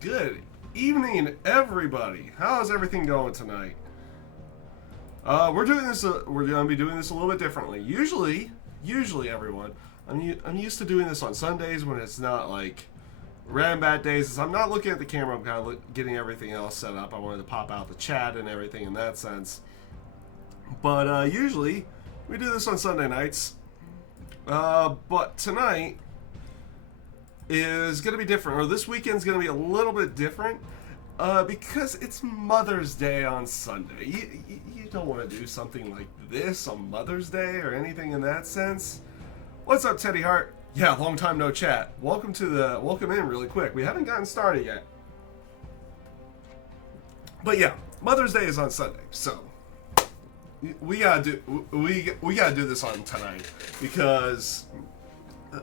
Good evening, everybody. How's everything going tonight? We're doing this. We're gonna be doing this a little bit differently. Usually, everyone, I'm used to doing this on Sundays when it's not like random bad days. I'm not looking at the camera. I'm kind of getting everything else set up. I wanted to pop out the chat and everything in that sense. But usually, we do this on Sunday nights. But tonight is going to be different, or this weekend's going to be a little bit different, because it's Mother's Day on Sunday. You don't want to do something like this on Mother's Day or anything in that sense. What's up, Teddy Hart? Yeah, long time no chat. Welcome in really quick. We haven't gotten started yet. But yeah, Mother's Day is on Sunday, so we gotta do this on tonight because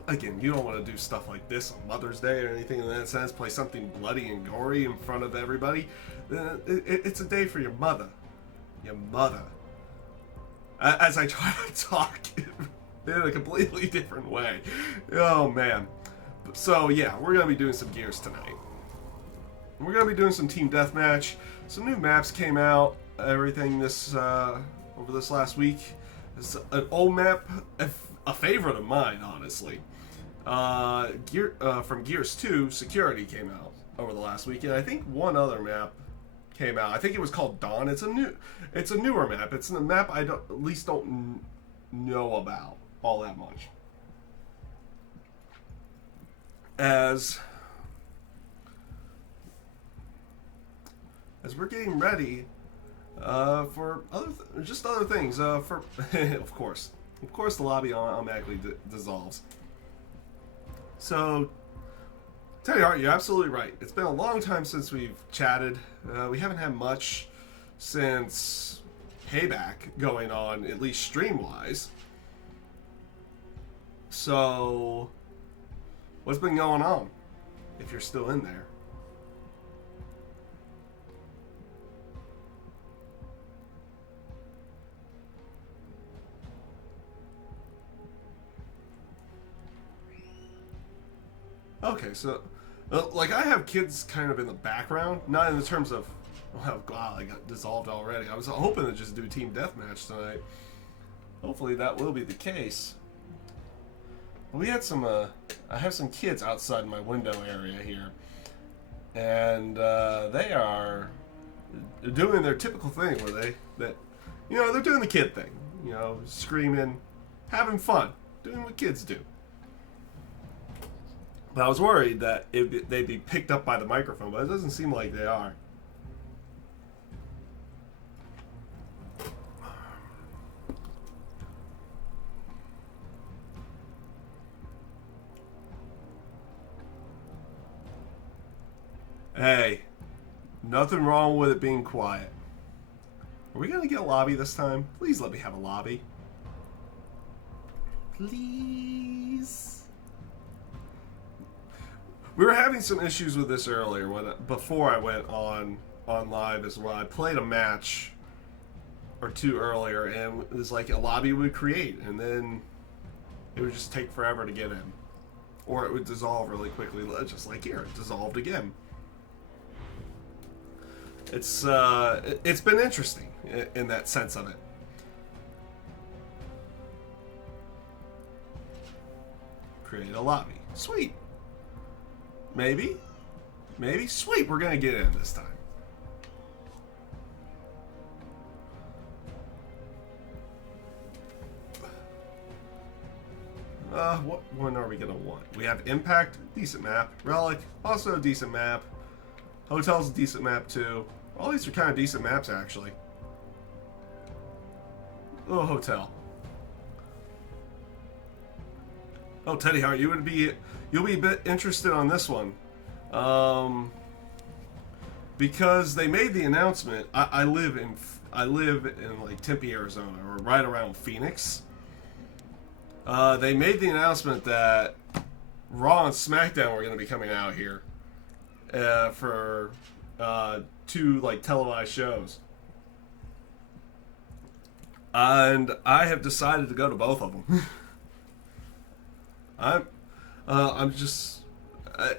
again, you don't want to do stuff like this on Mother's Day or anything in that sense. Play something bloody and gory in front of everybody. It's a day for your mother. Your mother. As I try to talk in a completely different way. Oh, man. So, yeah, we're going to be doing some gears tonight. We're going to be doing some Team Deathmatch. Some new maps came out. Everything this over this last week. It's an old map. A favorite of mine, honestly. From Gears 2, Security came out over the last week, and I think one other map came out. I think it was called Dawn. It's a newer map. It's a map I don't know about all that much. As we're getting ready for other things. For of course, the lobby automatically dissolves. So, Teddy Hart, you're absolutely right. It's been a long time since we've chatted. We haven't had much since Payback going on, at least stream-wise. So, what's been going on? If you're still in there. Okay, so, like, I have kids kind of in the background, not in the terms of, oh god, I got dissolved already. I was hoping to just do Team Deathmatch tonight. Hopefully that will be the case. We had some, I have some kids outside my window area here, and they are doing their typical thing where they're doing the kid thing, screaming, having fun, doing what kids do. But I was worried that they'd be picked up by the microphone, but it doesn't seem like they are. Hey, nothing wrong with it being quiet. Are we going to get a lobby this time? Please let me have a lobby. Please. We were having some issues with this earlier before I went on live as well. I played a match or two earlier, and it was like a lobby would create, and then it would just take forever to get in, or it would dissolve really quickly, just like here, it dissolved again. It's been interesting in that sense of it. Create a lobby, sweet. Maybe. Sweet, we're going to get in this time. What one are we going to want? We have Impact, decent map. Relic, also a decent map. Hotel's a decent map too. All these are kind of decent maps, actually. Oh, Hotel. Oh, Teddy Hart, you'll be a bit interested on this one, because they made the announcement. I live in like Tempe, Arizona, or right around Phoenix. They made the announcement that Raw and SmackDown were going to be coming out here for two like televised shows, and I have decided to go to both of them. I'm just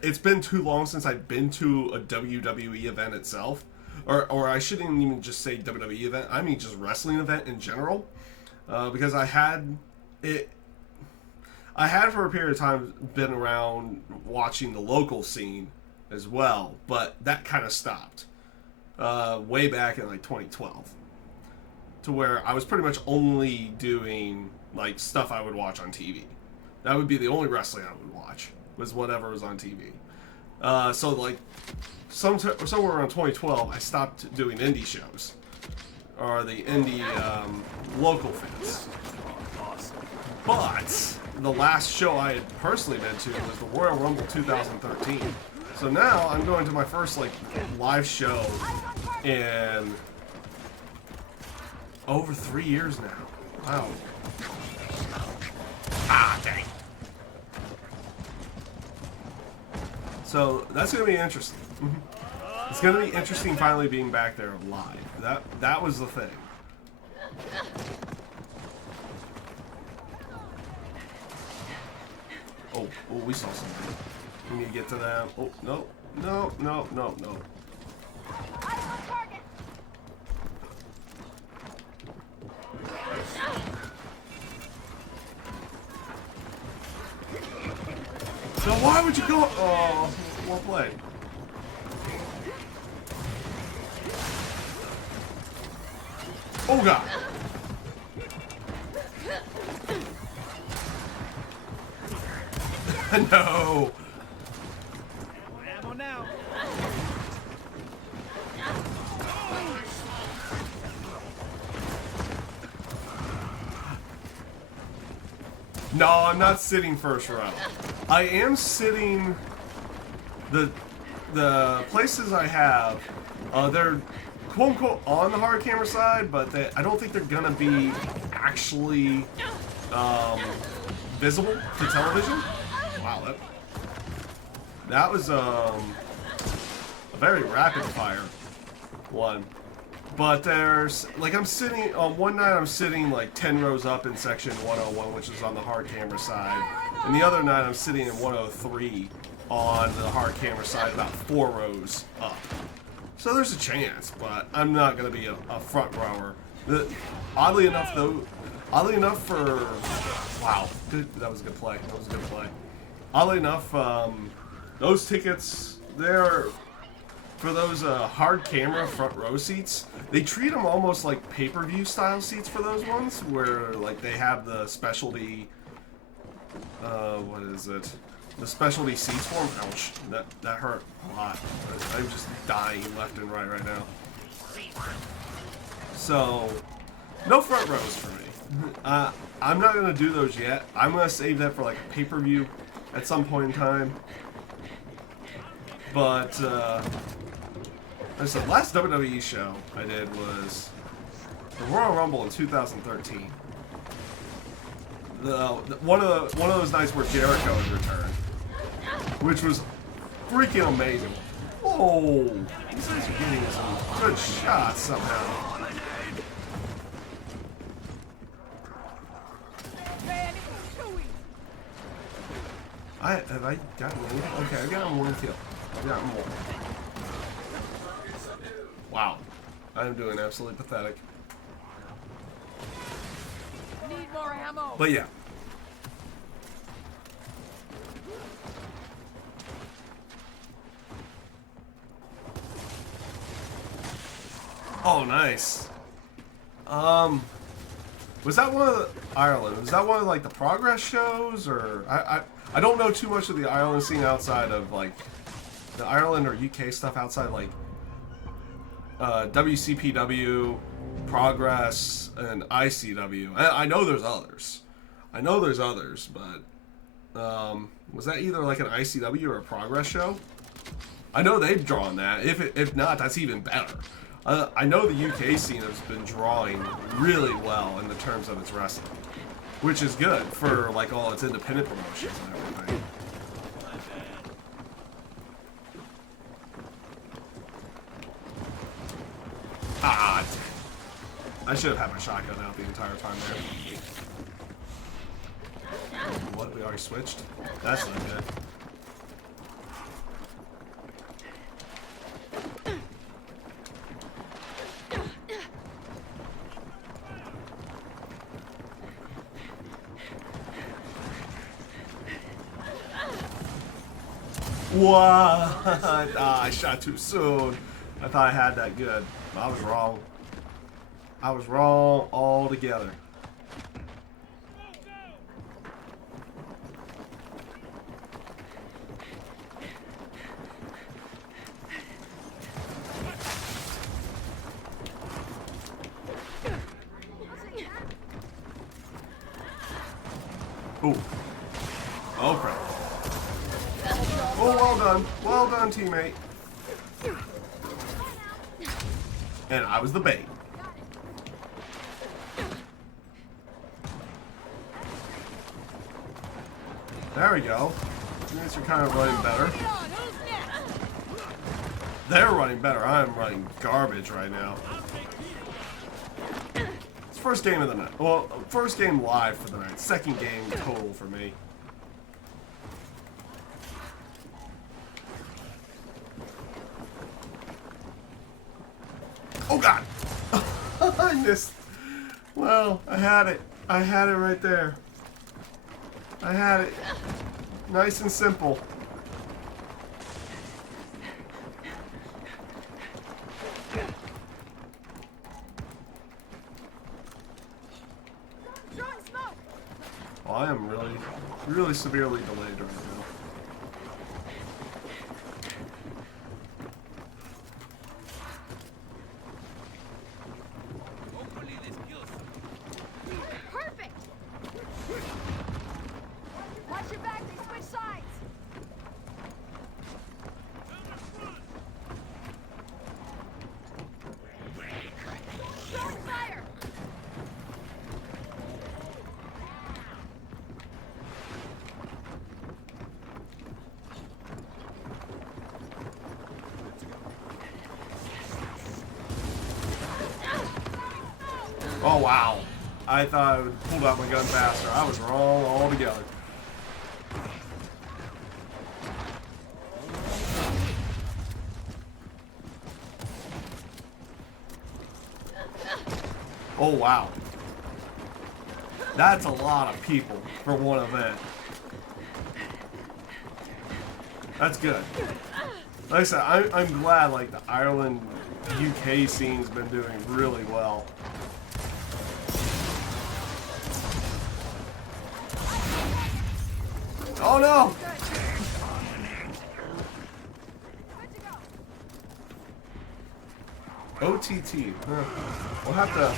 It's been too long since I've been to a WWE event itself. Or I shouldn't even just say WWE event. I mean just wrestling event in general. Because I had for a period of time been around watching the local scene as well. But that kind of stopped. Way back in like 2012. To where I was pretty much only doing like stuff I would watch on TV. That would be the only wrestling I would watch, was whatever was on TV. So like somewhere around 2012, I stopped doing indie shows, or the indie local fits. But the last show I had personally been to was the Royal Rumble 2013. So now I'm going to my first like live show in over 3 years now. Wow. Ah, dang. So that's gonna be interesting. It's gonna be interesting finally being back there live. That was the thing. Oh, we saw something. We need to get to them. Oh, no. So why would you go? Oh, well played. Oh god. No. Ammo now. No, I'm not sitting first row. I am sitting. The places I have, they're quote unquote on the hard camera side, but I don't think they're gonna be actually visible to television. Wow, that was a very rapid fire one. But there's, like, I'm sitting, on one night I'm sitting like 10 rows up in section 101, which is on the hard camera side. And the other night I'm sitting in 103 on the hard camera side, about 4 rows up. So there's a chance, but I'm not going to be a front rower. Oddly enough, for, wow, that was a good play. Oddly enough, those tickets, they're, for those hard camera front row seats, they treat them almost like pay-per-view style seats for those ones, where like they have the specialty, what is it? The specialty seats for them. Ouch, that hurt a lot. I'm just dying left and right now. So, no front rows for me. I'm not gonna do those yet. I'm gonna save that for like a pay-per-view at some point in time. But I said, last WWE show I did was the Royal Rumble in 2013. One of those nights where Jericho had returned, which was freaking amazing. Oh, these guys are getting some good shots somehow. Have I gotten one? Okay, I got one kill. I got more. Wow, I'm doing absolutely pathetic. Need more ammo. But yeah. Oh, nice. Was that one of the Ireland? Was that one of like the Progress shows, or I don't know too much of the Ireland scene outside of like the Ireland or UK stuff outside like WCPW, Progress, and ICW. I know there's others. But was that either like an ICW or a Progress show? I know they've drawn that. If not, that's even better. I know the UK scene has been drawing really well in the terms of its wrestling, which is good for like all its independent promotions and everything. Ah, I should have had my shotgun out the entire time there. What? We already switched? That's not good. What? Ah, I shot too soon. I thought I had that good. I was wrong. I was wrong altogether. Ooh. Oh, crap. Oh, well done. Well done, teammate. And I was the bait. There we go. Teammates are kind of running better. They're running better. I'm running garbage right now. It's first game of the night. Well, first game live for the night. Second game total for me. Oh god! I missed. Well, I had it. I had it right there. I had it. Nice and simple. Well, I am really severely delayed right now. Perfect. Watch your back. They switch sides. Throwing fire. Oh wow. I thought I would pull out my gun faster. I was wrong altogether. Oh wow. That's a lot of people for one event. That's good. Like I said, I'm glad like the Ireland UK scene's been doing really well. Oh no! OTT. Huh. We'll have to.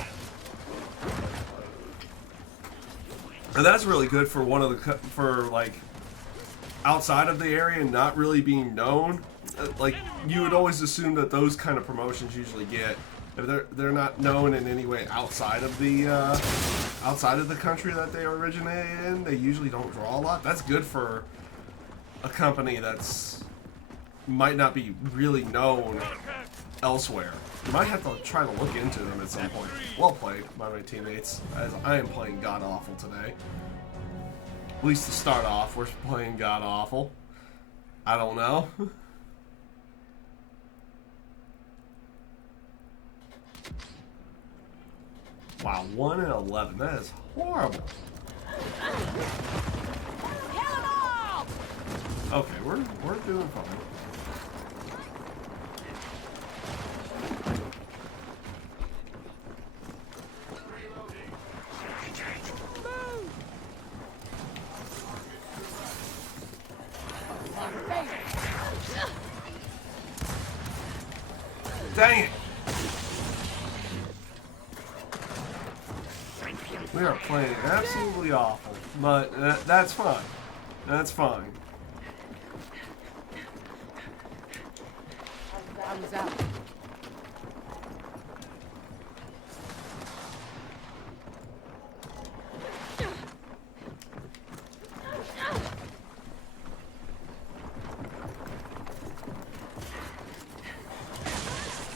And that's really good for one of the for like outside of the area and not really being known. Like you would always assume that those kind of promotions usually get if they're not known in any way outside of the country that they originated in. They usually don't draw a lot. That's good for a company that's might not be really known elsewhere. You might have to try to look into them at some point. Well played by my teammates, as I am playing god awful today. At least to start off, we're playing god awful. I don't know. Wow, 1 and 11. That is horrible. Okay, we're doing fine. Dang it! We are playing absolutely awful, but that's fine. That's fine. I was out.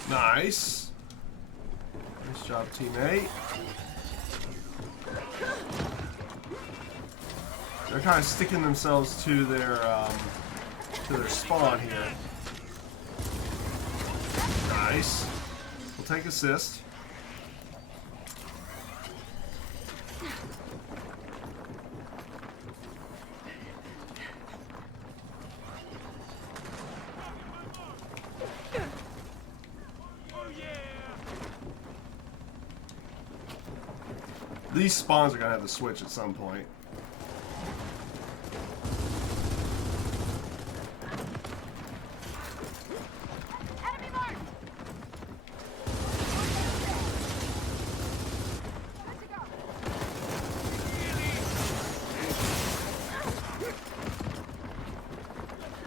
Nice. Nice job, teammate. They're kind of sticking themselves to their spawn here. Nice. We'll take assist. These spawns are gonna have to switch at some point. Enemy mark. Good to go.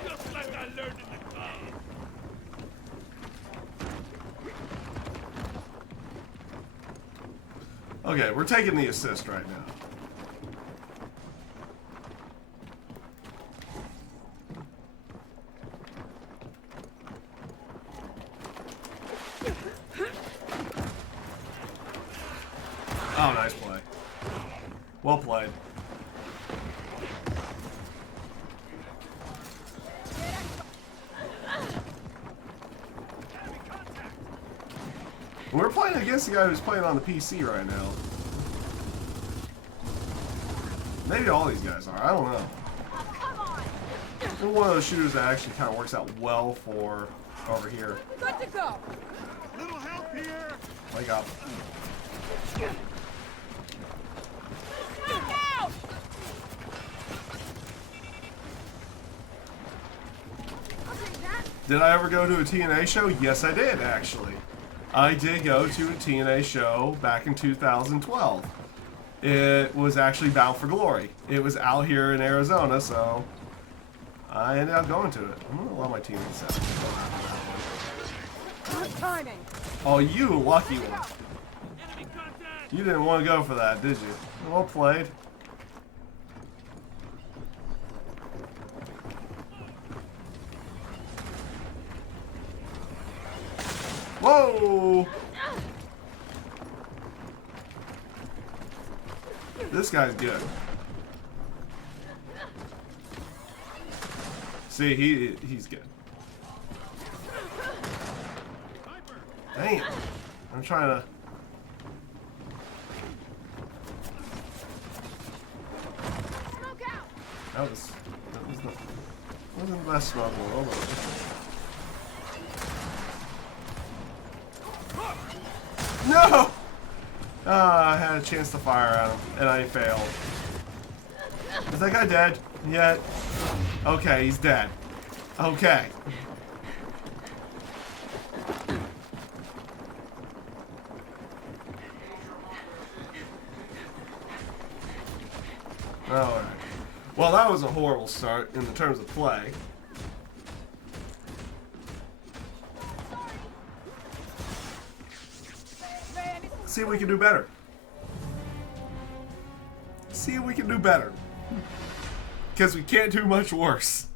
Just like I learned in the car. Okay, we're taking the assist right now. Oh, nice play. Well played. We're playing against the guy who's playing on the PC right now. Maybe all these guys are. I don't know. Oh, come on. They're one of those shooters that actually kind of works out well for over here. Good to go. Little help here. Wake up. Smoke out. Okay, Dad. Did I ever go to a TNA show? Yes, I did, actually. I did go to a TNA show back in 2012. It was actually Bound for Glory. It was out here in Arizona, so I ended up going to it. I'm gonna allow my teammates out. Good timing. Oh, you lucky one. Enemy contact. You didn't want to go for that, did you? Well played. Whoa! This guy's good. See, he's good. Damn. I'm trying to... Smoke out. That wasn't the best smoke in the world. No! I had a chance to fire at him, and I failed. Is that guy dead yet? Okay, he's dead. Okay. Alright. Well, that was a horrible start in the terms of play. See if we can do better. See if we can do better. Because we can't do much worse.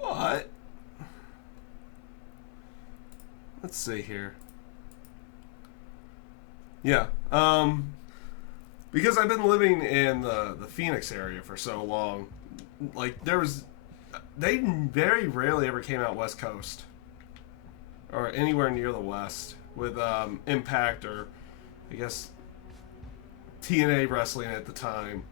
But let's see here. Yeah, because I've been living in the Phoenix area for so long, like they very rarely ever came out West Coast or anywhere near the West with Impact or I guess TNA wrestling at the time.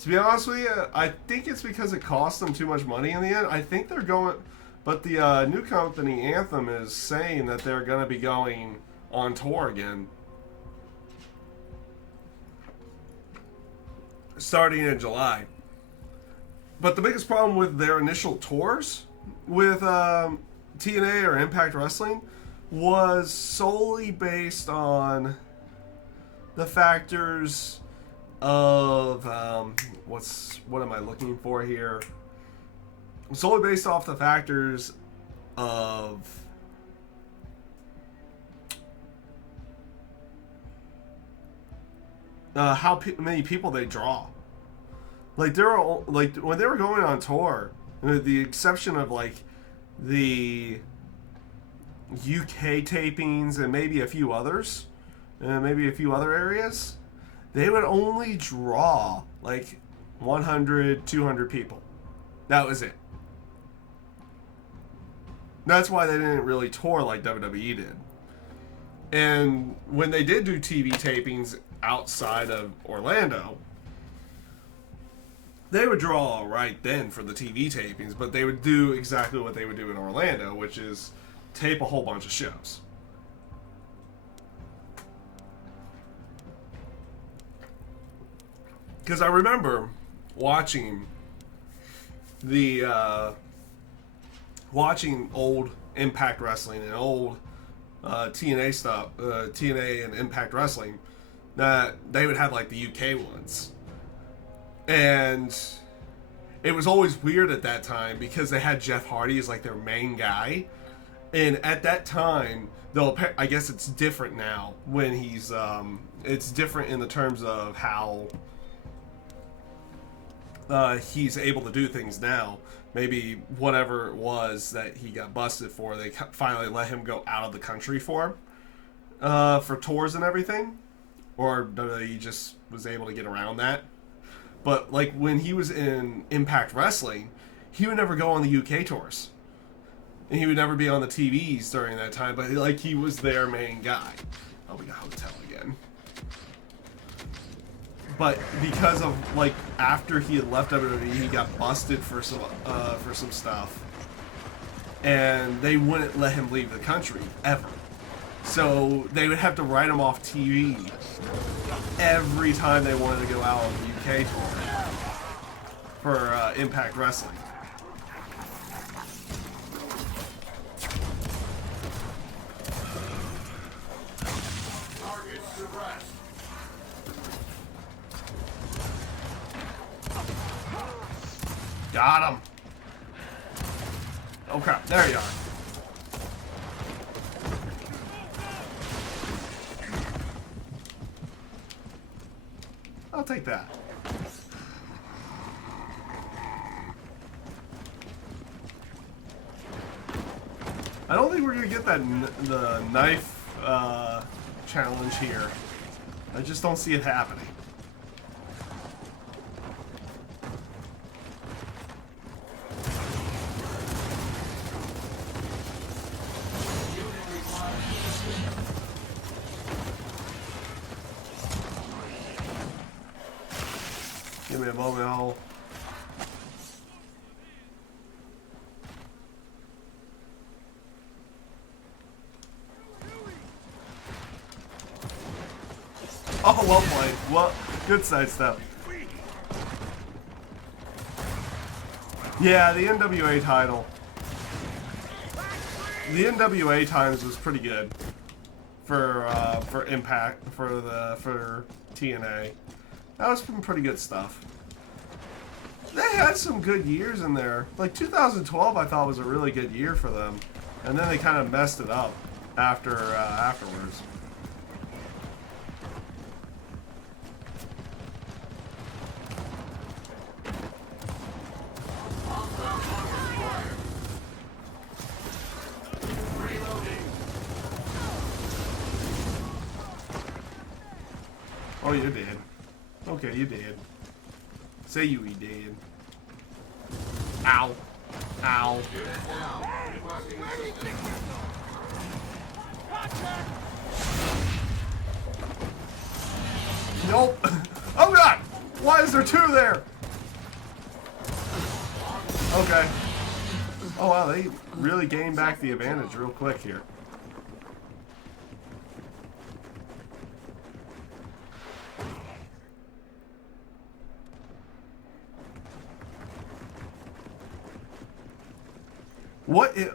To be honest with you, I think it's because it cost them too much money in the end. I think they're going, but the new company Anthem is saying that they're going to be going on tour again, starting in July. But the biggest problem with their initial tours with TNA or Impact Wrestling was solely based on the factors of what am I looking for here? Solely based off the factors of how many people they draw. Like there are like when they were going on tour, with the exception of like the UK tapings and maybe a few others, maybe a few other areas. they would only draw like 100, 200 people. That was it. That's why they didn't really tour like WWE did. And when they did do TV tapings outside of Orlando, they would draw right then for the TV tapings, but they would do exactly what they would do in Orlando, which is tape a whole bunch of shows. Because I remember watching watching old Impact Wrestling and old TNA stuff, TNA and Impact Wrestling, that they would have like the UK ones. And it was always weird at that time because they had Jeff Hardy as like their main guy. And at that time, though, I guess it's different now when he's, it's different in the terms of how he's able to do things now. Maybe whatever it was that he got busted for, they finally let him go out of the country for tours and everything. Or he just was able to get around that. But like when he was in Impact Wrestling, he would never go on the UK tours. And he would never be on the TVs during that time, but like he was their main guy. Oh, we got hotel again. But because of like after he had left WWE, he got busted for some stuff, and they wouldn't let him leave the country ever. So they would have to write him off TV every time they wanted to go out on the UK tour for Impact Wrestling. Got him. Okay, there you are. I'll take that. I don't think we're gonna get that the knife challenge here. I just don't see it happening. Give me a moment, I'll... Oh, well played. Well, good side stuff. Yeah, the NWA title. The NWA times was pretty good for Impact, for TNA. That was some pretty good stuff. They had some good years in there. Like 2012, I thought was a really good year for them, and then they kind of messed it up afterwards. Oh, you did. Okay, you did. Say you did. Ow. Ow. Nope. Oh god! Why is there two there? Okay. Oh wow, they really gained back the advantage real quick here.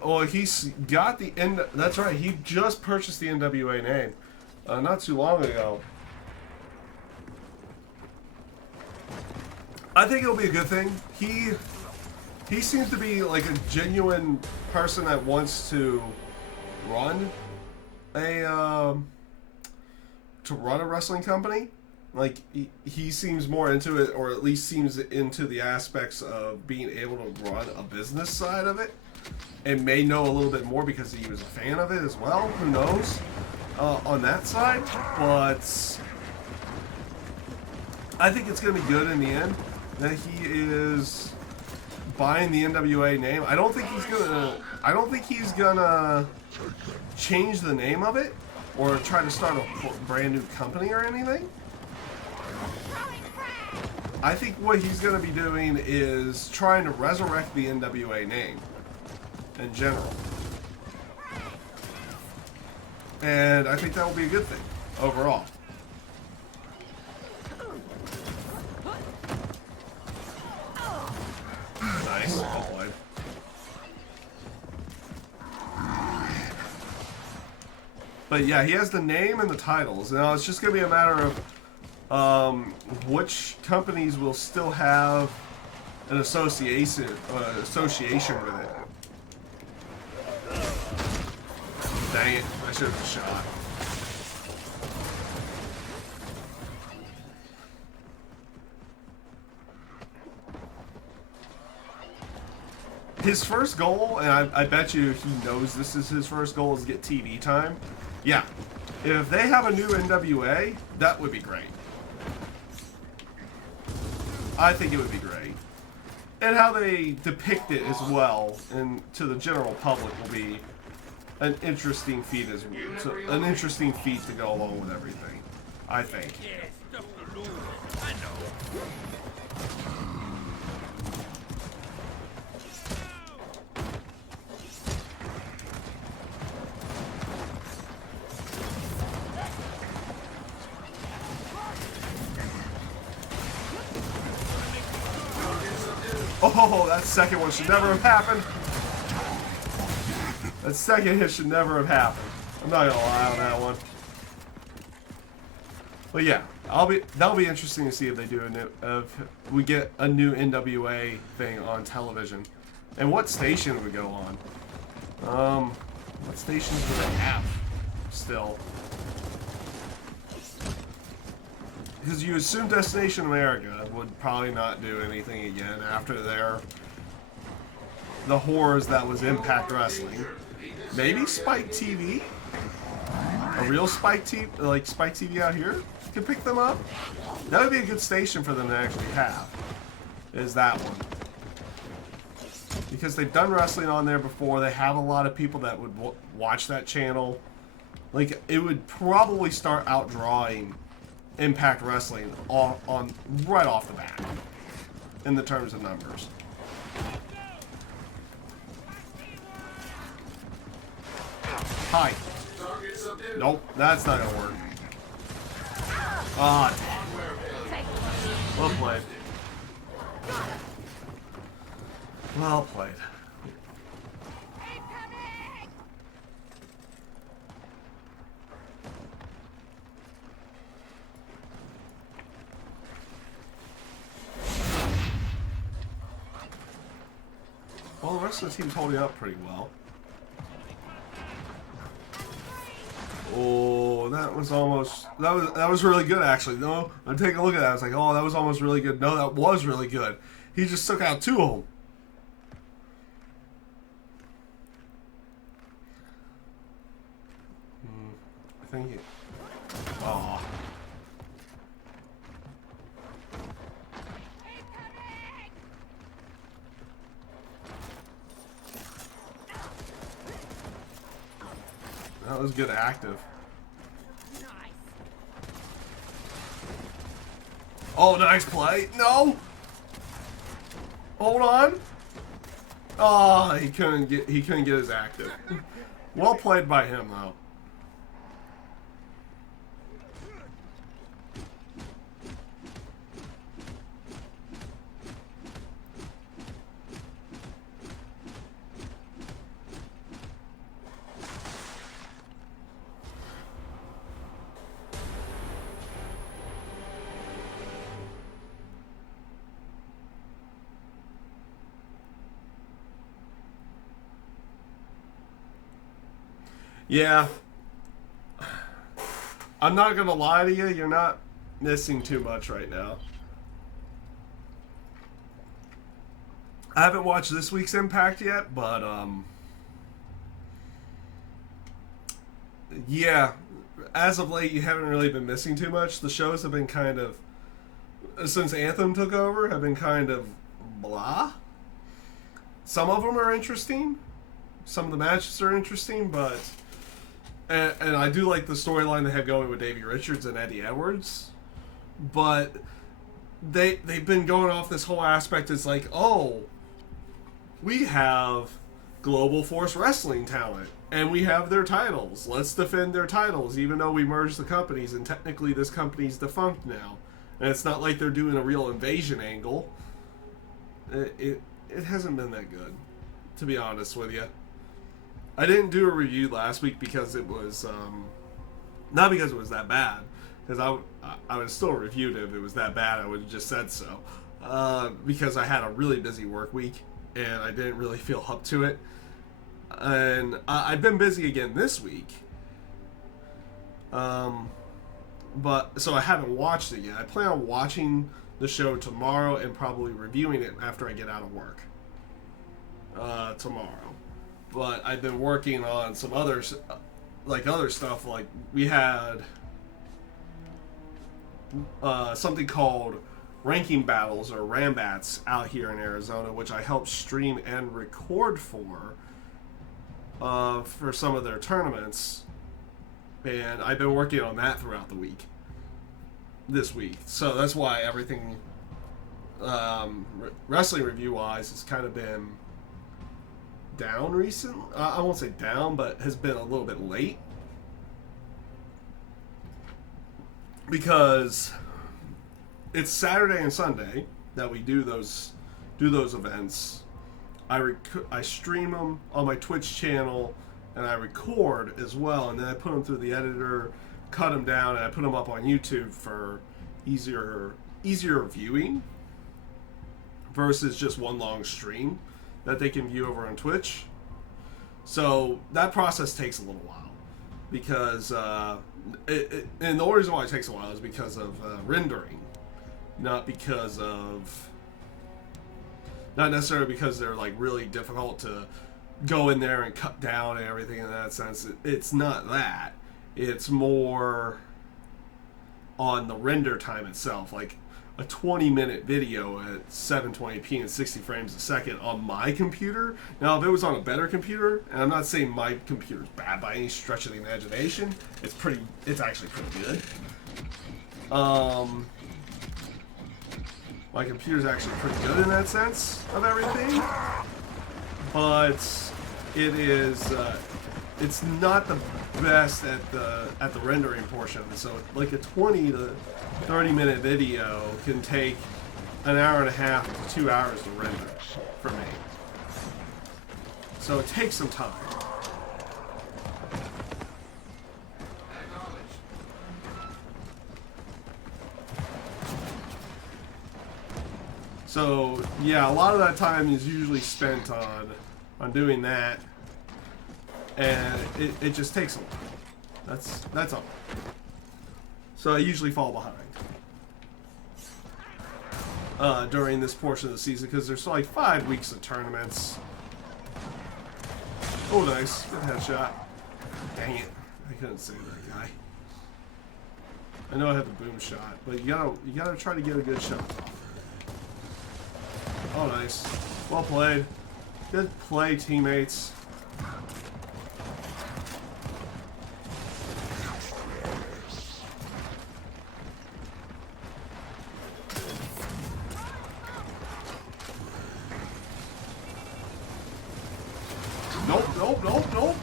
Oh, he's got the that's right. He just purchased the NWA name, not too long ago. I think it'll be a good thing. He seems to be like a genuine person that wants to run a wrestling company. Like he seems more into it, or at least seems into the aspects of being able to run a business side of it. And may know a little bit more because he was a fan of it as well. Who knows? On that side, but I think it's going to be good in the end that he is buying the NWA name. I don't think he's gonna change the name of it or try to start a brand new company or anything. I think what he's going to be doing is trying to resurrect the NWA name in general. And I think that will be a good thing overall. Nice. Well played. But yeah, he has the name and the titles. Now it's just going to be a matter of which companies will still have an association with it. Dang it! I should have shot. His first goal, and I bet you he knows this is his first goal, is to get TV time. Yeah. If they have a new NWA, that would be great. I think it would be great. And how they depict it as well, and to the general public, will be an interesting feat as well. So, an interesting feat to go along with everything, I think. Yes, stuff to lose. I know. Oh, that second one should never have happened. That second hit should never have happened. I'm not gonna lie on that one. But yeah, that'll be interesting to see if they do we get a new NWA thing on television, and what station would go on. What stations do they have still? Because you assume Destination America would probably not do anything again after the horrors that was Impact Wrestling. Maybe Spike TV? A real Spike TV, like Spike TV out here, could pick them up? That would be a good station for them to actually have, is that one. Because they've done wrestling on there before, they have a lot of people that would watch that channel. Like, it would probably start outdrawing Impact Wrestling right off the bat in the terms of numbers. Hi. Nope, that's not gonna work. Ah, damn. Well played. Well played. Well, the rest of the team's holding up pretty well. Oh, that was almost... That was really good, actually. No, I'm taking a look at that. I was like, oh, that was almost really good. No, that was really good. He just took out two of them. I think he... Oh. That was good active. Nice. Oh, nice play. No! Hold on. Oh, he couldn't get his active. Well played by him though. Yeah. I'm not gonna lie to you, you're not missing too much right now. I haven't watched this week's Impact yet, but yeah, as of late you haven't really been missing too much. The shows have been kind of since Anthem took over have been kind of blah. Some of them are interesting. Some of the matches are interesting, but and I do like the storyline they have going with Davey Richards and Eddie Edwards, but they've been going off this whole aspect. It's like, oh, we have Global Force Wrestling talent, and we have their titles. Let's defend their titles, even though we merged the companies, and technically this company's defunct now. And it's not like they're doing a real invasion angle. It hasn't been that good, to be honest with you. I didn't do a review last week because it was, not because it was that bad, because I would still reviewed it if it was that bad. I would have just said so, because I had a really busy work week and I didn't really feel up to it. And I've been busy again this week, but so I haven't watched it yet. I plan on watching the show tomorrow and probably reviewing it after I get out of work tomorrow. But I've been working on some other stuff. Like we had something called Ranking Battles or Rambats out here in Arizona, which I helped stream and record for some of their tournaments. And I've been working on that throughout the week. This week. So that's why everything wrestling review wise has kind of been down recently. I won't say down, but has been a little bit late. Because it's Saturday and Sunday that we do those events. I stream them on my Twitch channel and I record as well, and then I put them through the editor, cut them down, and I put them up on YouTube for easier viewing versus just one long stream that they can view over on Twitch. So that process takes a little while because and the only reason why it takes a while is because of rendering, not necessarily because they're like really difficult to go in there and cut down and everything in that sense. It's not that. It's more on the render time itself. Like a 20-minute video at 720p and 60 frames a second on my computer. Now, if it was on a better computer, and I'm not saying my computer's bad by any stretch of the imagination, it's actually pretty good. My computer's actually pretty good in that sense of everything, but it is it's not the best at the rendering portion of it. So like a 20 to 30-minute video can take an hour and a half to 2 hours to render for me. So it takes some time. So yeah, a lot of that time is usually spent on doing that, and it just takes a while. That's all. So I usually fall behind during this portion of the season because there's like 5 weeks of tournaments. Oh, nice, good headshot. Dang it, I couldn't save that guy. I know I had the boom shot, but you gotta try to get a good shot off. Oh, nice. Well played. Good play, teammates. Nope, nope, nope, nope.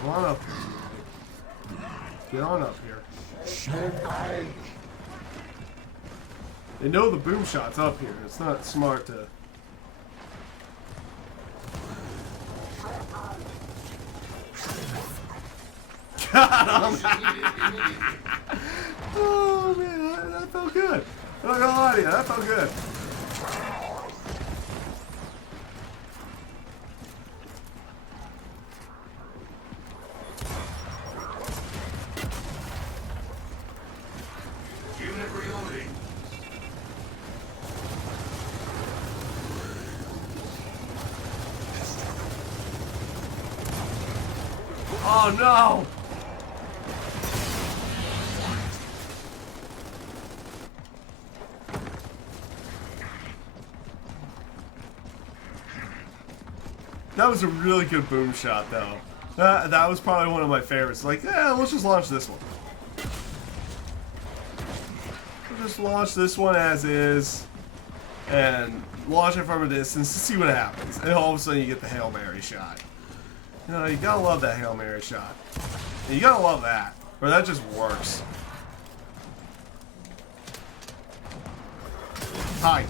Come on up. Get on up here. They know the boom shot's up here. It's not smart to... Got him! Oh man, that felt good. I'm not gonna lie to you, that felt good. Oh no! That was a really good boom shot, though. That was probably one of my favorites. Like, yeah, let's just launch this one. We'll just launch this one as is, and launch it from a distance to see what happens. And all of a sudden, you get the Hail Mary shot. You know, you gotta love that Hail Mary shot. You gotta love that, or that just works. Hi.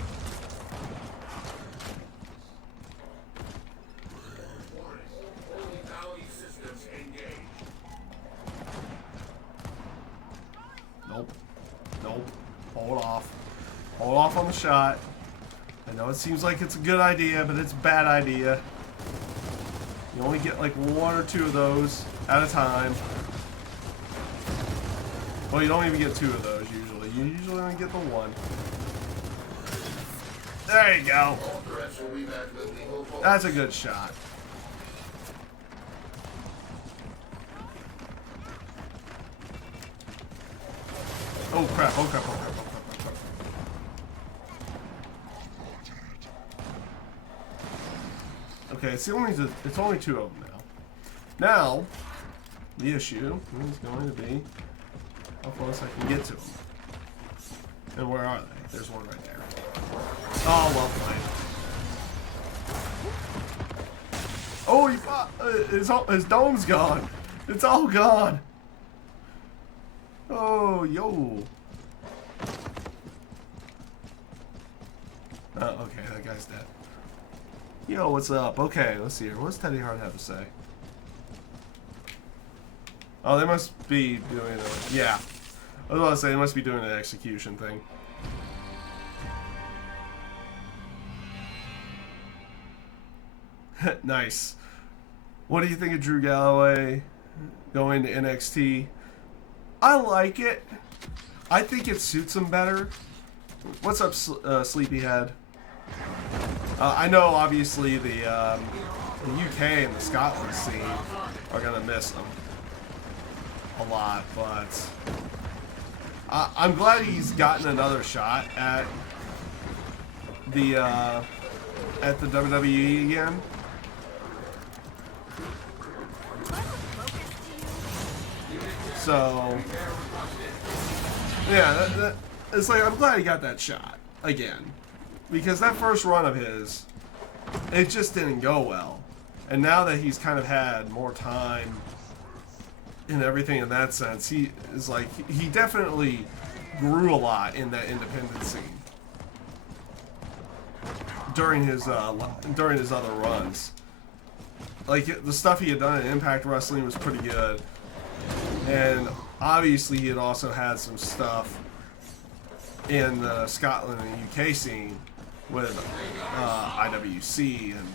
Nope. Nope. Hold off. Hold off on the shot. I know it seems like it's a good idea, but it's a bad idea. You only get like 1 or 2 of those at a time. Well, you don't even get 2 of those usually. You usually only get the 1. There you go. That's a good shot. Oh crap, oh crap, oh crap, oh crap, oh crap. Okay, it's only 2 of them now. Now, the issue is going to be how close I can get to them. And where are they? There's one right there. Oh, well played. Oh, he fought. His dome's gone. It's all gone. Oh, yo. Okay, that guy's dead. Yo, what's up? Okay, let's see here. What's Teddy Hart have to say? Oh, they must be doing a... Yeah. I was about to say, they must be doing an execution thing. Nice. What do you think of Drew Galloway going to NXT? I like it. I think it suits him better. What's up, Sleepyhead? I know, obviously, the UK and the Scotland scene are going to miss him a lot, but I'm glad he's gotten another shot at the WWE again. So, yeah, it's like, I'm glad he got that shot again. Because that first run of his, it just didn't go well. And now that he's kind of had more time and everything in that sense, he is like, he definitely grew a lot in that independent scene. During his other runs. Like, the stuff he had done in Impact Wrestling was pretty good. And obviously he had also had some stuff in the Scotland and UK scene with IWC and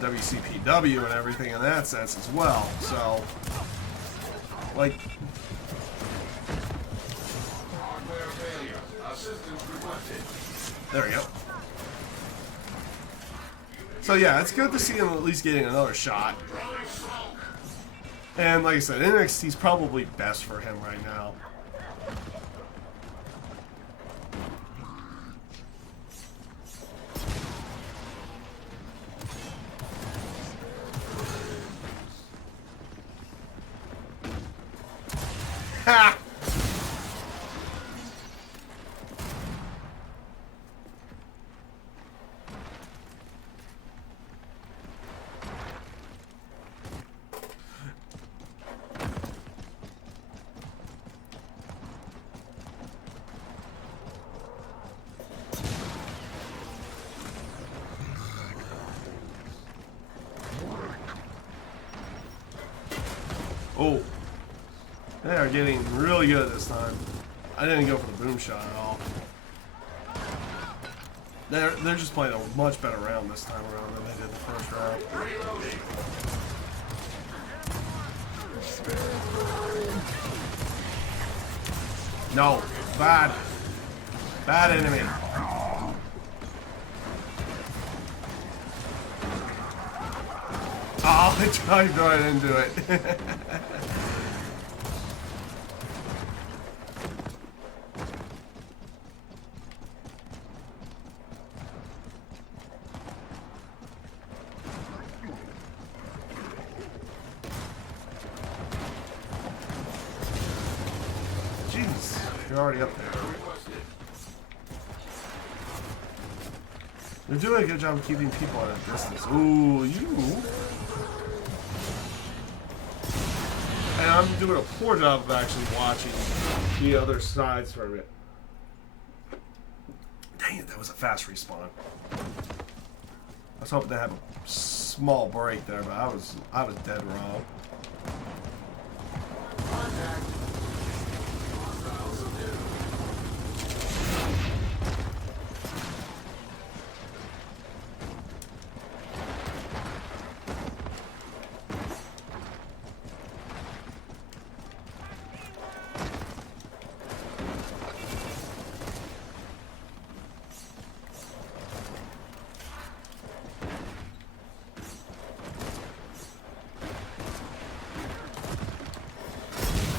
WCPW and everything in that sense as well. So, like, there we go. So yeah, it's good to see him at least getting another shot. And like I said, NXT's probably best for him right now. Ha! Oh, they are getting really good this time. I didn't go for the boom shot at all. They're just playing a much better round this time around than they did the first round. No, bad enemy. Oh. I dived right into it. Jeez, you're already up there. They're doing a good job of keeping people at a distance. Ooh, you. And I'm doing a poor job of actually watching the other sides from it. Dang it, that was a fast respawn. I was hoping to have a small break there, but I was dead wrong.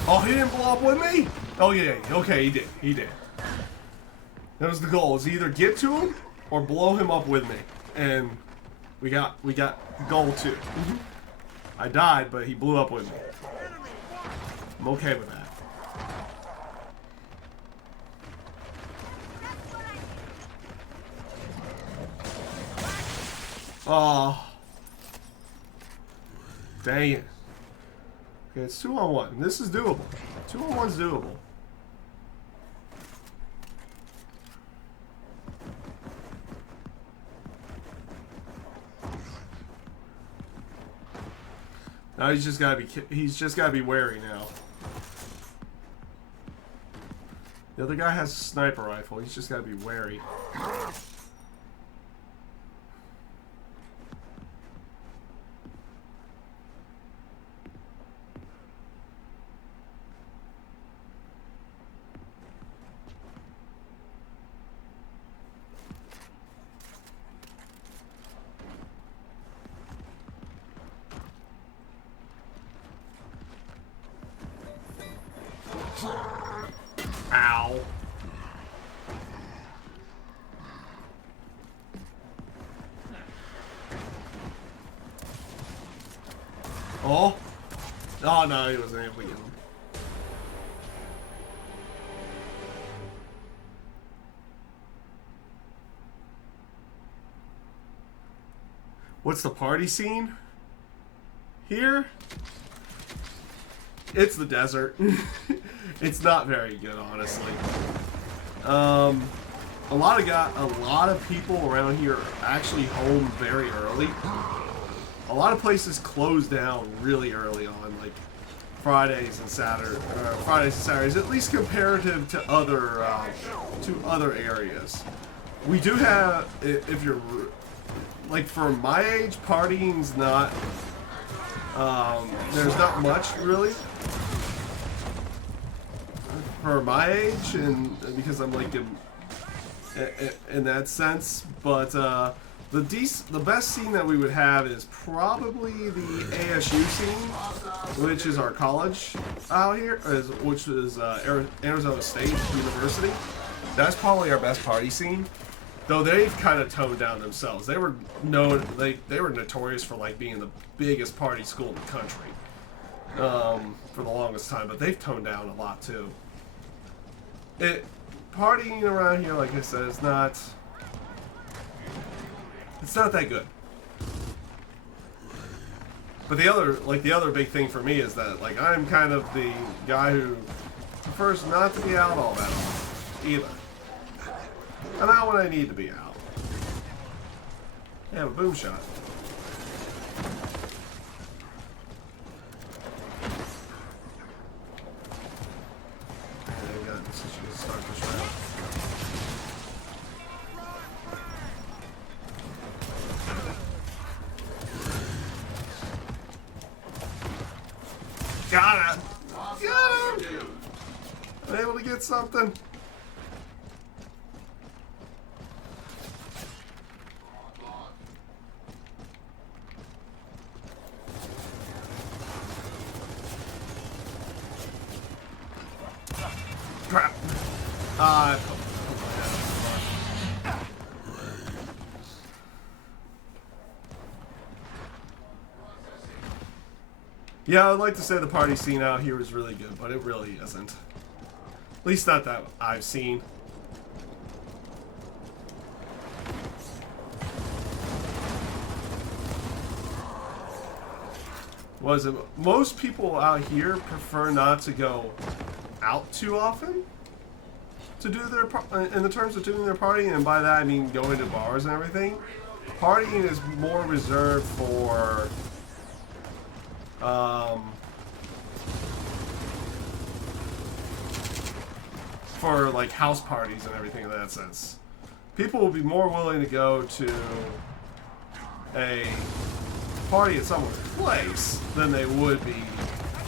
Oh, he didn't blow up with me? Oh, yeah. Okay, he did. He did. That was the goal. Was either get to him or blow him up with me. And we got goal 2. I died, but he blew up with me. I'm okay with that. Oh. Dang it. Okay, it's 2-on-1. This is doable. 2-on-1's doable. Now he's just gotta be wary now. The other guy has a sniper rifle. He's just gotta be wary. Ow. Oh. Oh no, he wasn't able to get him. What's the party scene? Here? It's the desert. It's not very good, honestly. A lot of people around here are actually home very early. A lot of places close down really early on, like Fridays and Saturdays, at least comparative to other areas. We do have, if you're like for my age, partying's not. There's not much really for my age, and because I'm like in that sense. But the best scene that we would have is probably the ASU scene, which is our college out here, which is Arizona State University. That's probably our best party scene. Though they've kind of toned down themselves. They were notorious for like being the biggest party school in the country for the longest time, but they've toned down a lot too. Partying around here, like I said, it's not that good. But the other big thing for me is that like I'm kind of the guy who prefers not to be out all that often either. I'm out when I need to be out. Yeah, a boom shot. And got this issue to start this round. Got it! Got him! I'm able to get something. Yeah, I'd like to say the party scene out here is really good, but it really isn't. At least not that I've seen. Was it most people out here prefer not to go out too often to do their in the terms of doing their partying, and by that I mean going to bars and everything. Partying is more reserved for like house parties and everything in that sense. People will be more willing to go to a party at someone's place than they would be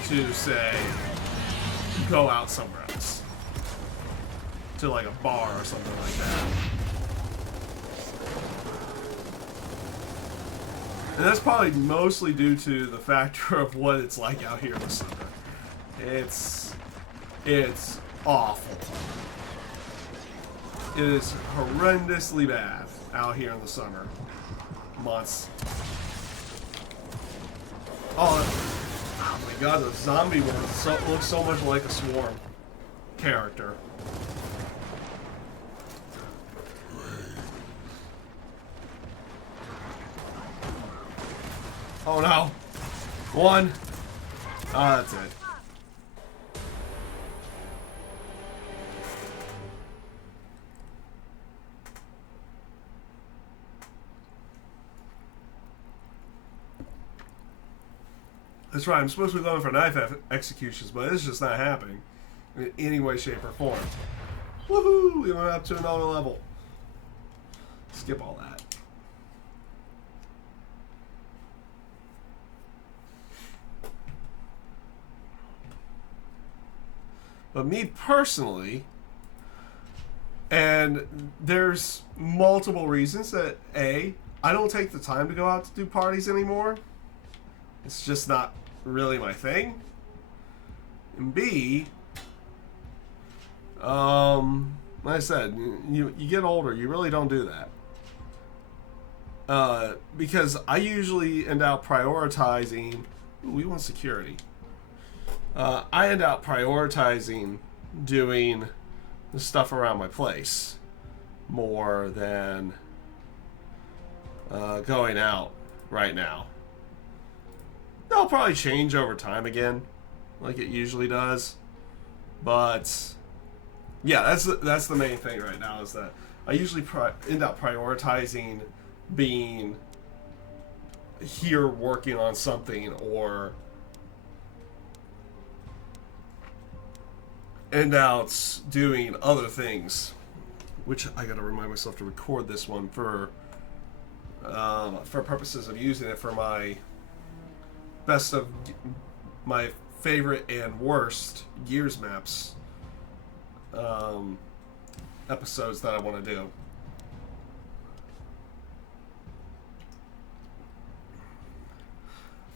to, say, go out somewhere else. To like a bar or something like that. And that's probably mostly due to the factor of what it's like out here in the summer. It's awful. It is horrendously bad out here in the summer months. Oh my god, the zombie one looks so much like a Swarm character. Oh no. One. Ah, that's it. That's right, I'm supposed to be going for knife executions, but it's just not happening in any way, shape, or form. Woohoo! We went up to another level. Skip all that. But me personally, and there's multiple reasons that A, I don't take the time to go out to do parties anymore. It's just not really my thing. And B, like I said, you get older, you really don't do that. Because I usually end up prioritizing. Ooh, we want security. I end up prioritizing doing the stuff around my place more than going out right now. That'll probably change over time again, like it usually does. But yeah, that's the main thing right now, is that I usually end up prioritizing being here working on something, or end out doing other things, which I gotta remind myself to record this one for purposes of using it for my best of my favorite and worst Gears maps episodes that I want to do.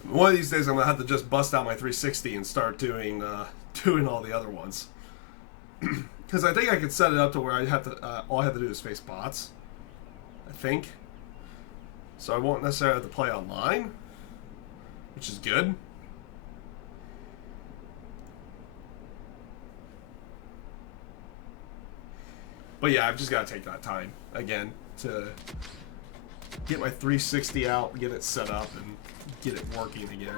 One of these days I'm gonna have to just bust out my 360 and start doing all the other ones. Because I think I could set it up to where I have to all I have to do is face bots, I think. So I won't necessarily have to play online, which is good. But yeah, I've just got to take that time again to get my 360 out, get it set up, and get it working again.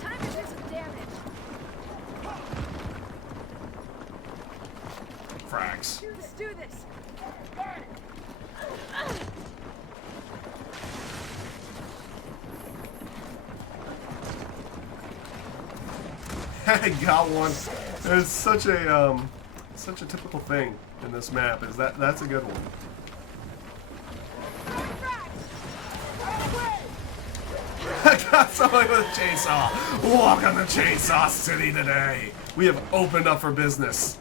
Time to do some damage. Frags. Let's do this. I got one. It's such a typical thing in this map. Is that's a good one. I got somebody with a chainsaw. Welcome to Chainsaw City today. We have opened up for business.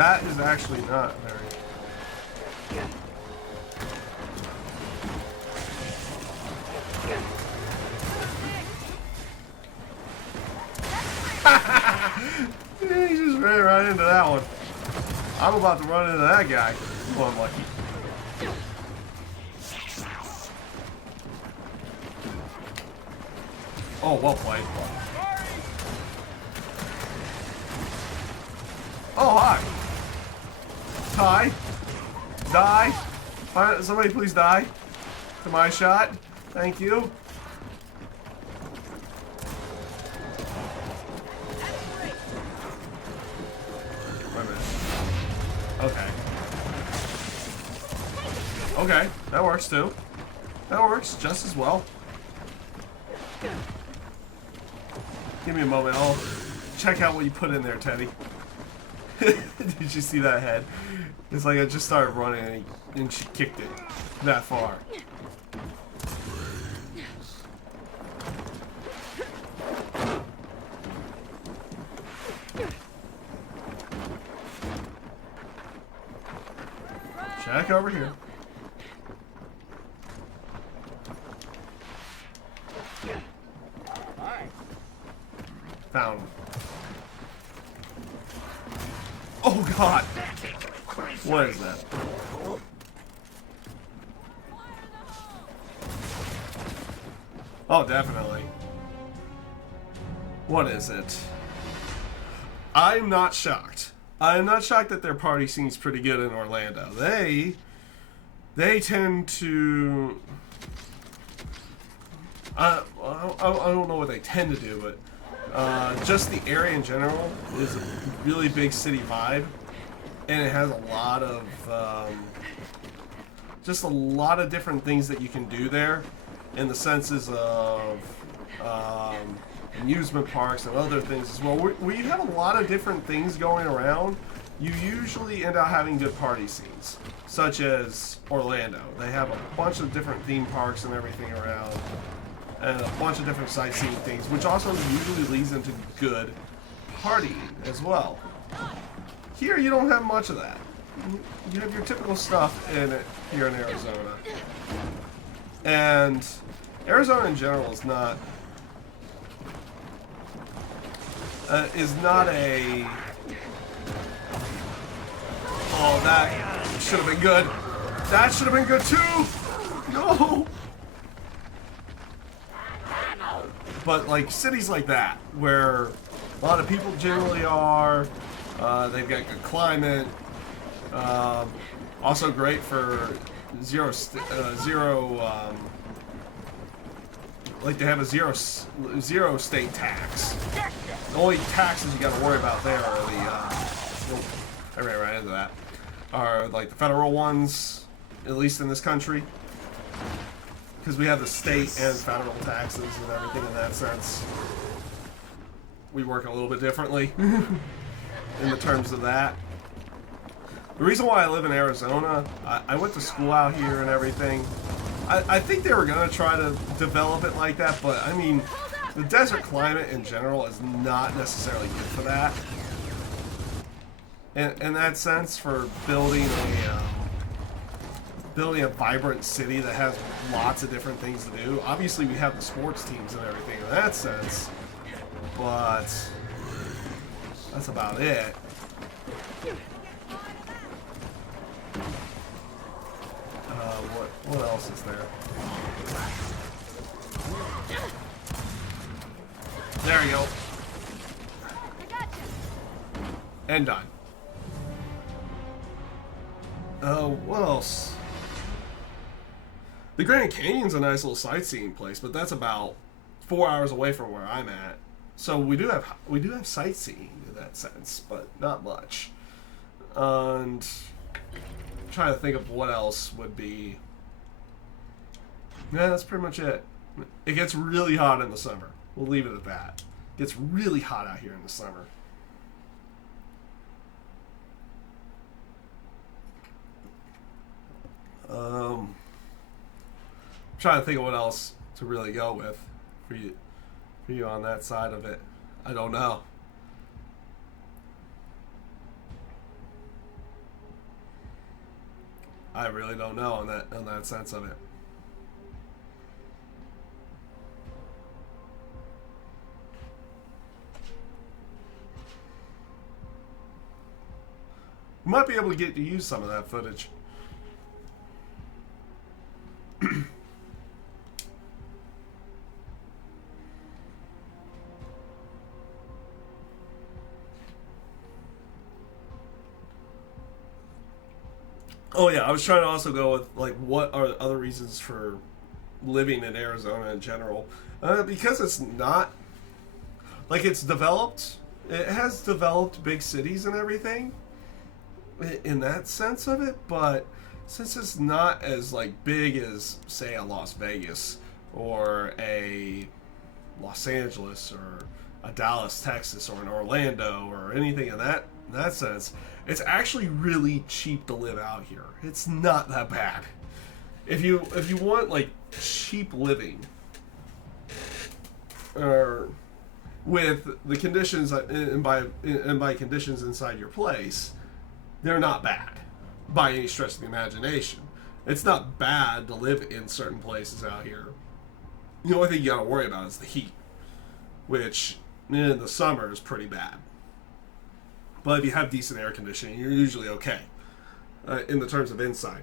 That is actually not very... He just ran right into that one. I'm about to run into that guy. Oh, I'm lucky. Oh, well played. Oh, hi. Ty. Die. Somebody please die to my shot. Thank you. Wait a minute. Okay. Okay, that works too. That works just as well. Give me a moment. I'll check out what you put in there, Teddy. Did you see that head? It's like I just started running and she kicked it that far. Check over here. Found him. Oh God! What is that? Oh, definitely. What is it? I'm not shocked. I'm not shocked that their party seems pretty good in Orlando. They tend to... I don't know what they tend to do, but just the area in general is a really big city vibe, and it has a lot of just a lot of different things that you can do there, in the senses of amusement parks and other things as well. Where you have a lot of different things going around, you usually end up having good party scenes, such as Orlando. They have a bunch of different theme parks and everything around, and a bunch of different sightseeing things, which also usually leads into good partying as well. Here, you don't have much of that. You have your typical stuff in it here in Arizona. And Arizona in general is not a... Oh, that should have been good. That should have been good too! No! But like cities like that, where a lot of people generally are, they've got good climate, also great for like they have a zero state tax. The only taxes you got to worry about there are I ran right into that, are like the federal ones, at least in this country. Because we have the state and federal taxes and everything in that sense. We work a little bit differently in the terms of that. The reason why I live in Arizona, I went to school out here and everything. I think they were going to try to develop it like that, but I mean, the desert climate in general is not necessarily good for that. In that sense, for building a vibrant city that has lots of different things to do. Obviously, we have the sports teams and everything in that sense, but that's about it. What else is there? There you go. And done. What else? The Grand Canyon's a nice little sightseeing place, but that's about 4 hours away from where I'm at. So we do have sightseeing in that sense, but not much. And I'm trying to think of what else would be. Yeah, that's pretty much it. It gets really hot in the summer. We'll leave it at that. It gets really hot out here in the summer. I'm trying to think of what else to really go with for you on that side of it. I don't know. I really don't know on that sense of it. You might be able to get to use some of that footage. Oh yeah, I was trying to also go with like what are other reasons for living in Arizona in general, because it's not like it's developed. It has developed big cities and everything in that sense of it, but since it's not as like big as say a Las Vegas or a Los Angeles or a Dallas, Texas, or an Orlando or anything in that sense, it's actually really cheap to live out here. It's not that bad. If you want like cheap living, or with the conditions and by conditions inside your place, they're not bad by any stretch of the imagination. It's not bad to live in certain places out here. The only thing you gotta worry about is the heat, which in the summer is pretty bad. But if you have decent air conditioning, you're usually okay in the terms of inside.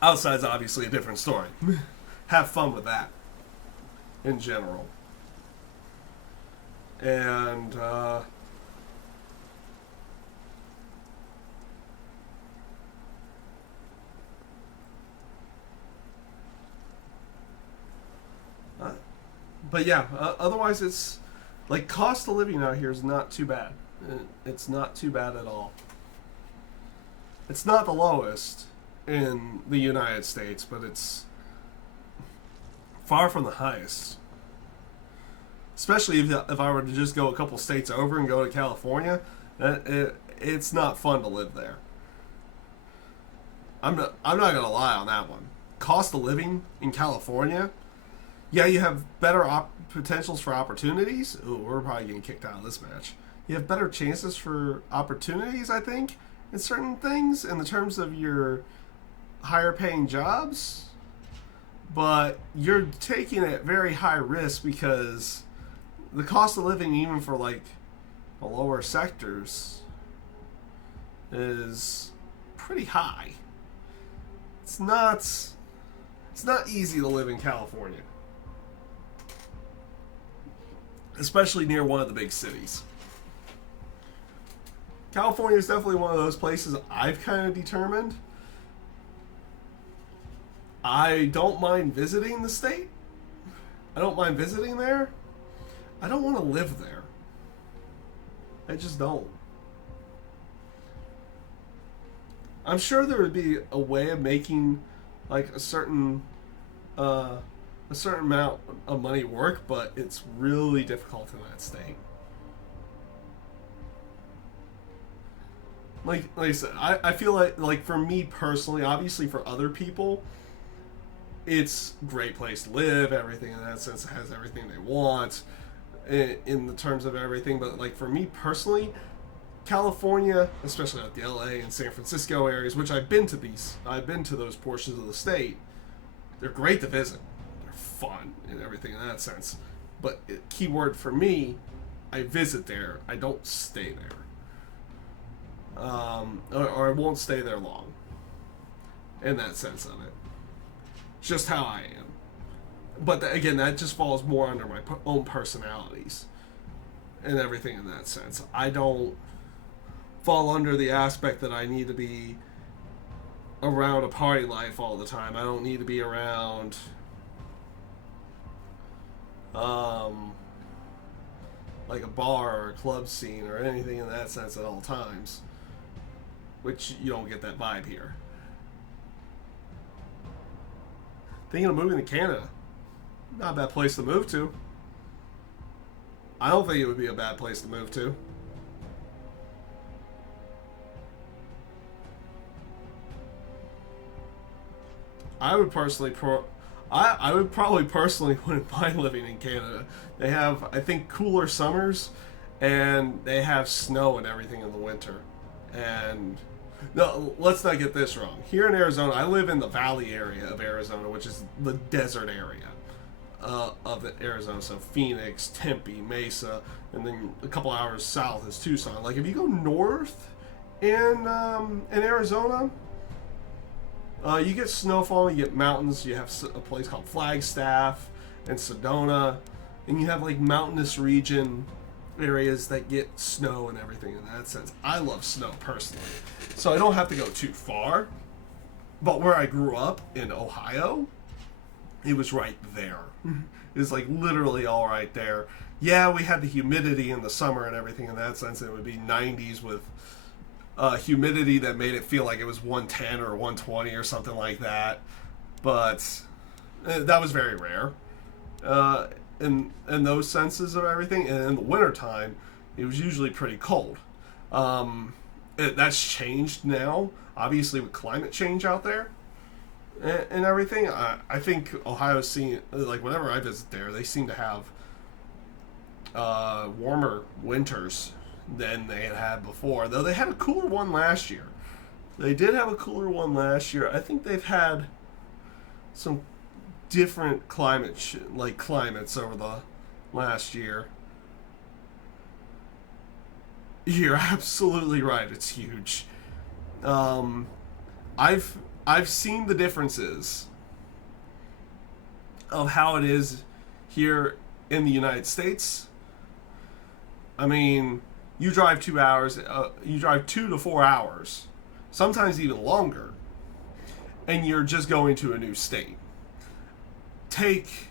Outside's obviously a different story. Have fun with that in general. And but yeah, otherwise it's like cost of living out here is not too bad. It's not too bad at all. It's not the lowest in the United States, but it's far from the highest. Especially if I were to just go a couple states over and go to California, it's not fun to live there. I'm not gonna lie on that one. Cost of living in California, yeah, you have better potentials for opportunities. Ooh, we're probably getting kicked out of this match. You have better chances for opportunities, I think, in certain things in the terms of your higher paying jobs, but you're taking it very high risk because the cost of living, even for like the lower sectors, is pretty high. It's not easy to live in California, especially near one of the big cities. California is definitely one of those places I've kind of determined I don't mind visiting the state. I don't mind visiting there. I don't want to live there. I just don't. I'm sure there would be a way of making like a certain amount of money work, but it's really difficult in that state. Like I said, I feel like for me personally, obviously for other people, it's a great place to live. Everything in that sense has everything they want in the terms of everything. But like for me personally, California, especially like the LA and San Francisco areas, which I've been to those portions of the state. They're great to visit. They're fun and everything in that sense. But key word for me, I visit there. I don't stay there. Or I won't stay there long. In that sense of it. It's just how I am. But again, that just falls more under my own personalities. And everything in that sense. I don't fall under the aspect that I need to be around a party life all the time. I don't need to be around like a bar or a club scene or anything in that sense at all times, which you don't get that vibe here. Thinking of moving to Canada, not a bad place to move to. I don't think it would be a bad place to move to. I would personally I would probably personally wouldn't mind living in Canada. They have, I think, cooler summers, and they have snow and everything in the winter. And No, let's not get this wrong. Here in Arizona, I live in the valley area of Arizona, which is the desert area of Arizona. So Phoenix, Tempe, Mesa, and then a couple hours south is Tucson. Like if you go north in Arizona, you get snowfall, you get mountains. You have a place called Flagstaff and Sedona, and you have like mountainous region areas that get snow and everything in that sense. I love snow personally, so I don't have to go too far. But where I grew up in Ohio, it was right there. It was like literally all right there. Yeah, we had the humidity in the summer and everything in that sense. It would be 90s with humidity that made it feel like it was 110 or 120 or something like that. But that was very rare. In those senses of everything, and in the wintertime, it was usually pretty cold. That's changed now, obviously with climate change out there and everything. I think Ohio's seen, like whenever I visit there, they seem to have warmer winters than they had before. Though they had a cooler one last year. They did have a cooler one last year. I think they've had some different climates over the last year. You're absolutely right. It's huge. I've seen the differences of how it is here in the United States. I mean, you drive 2 hours. You drive 2 to 4 hours, sometimes even longer, and you're just going to a new state. Take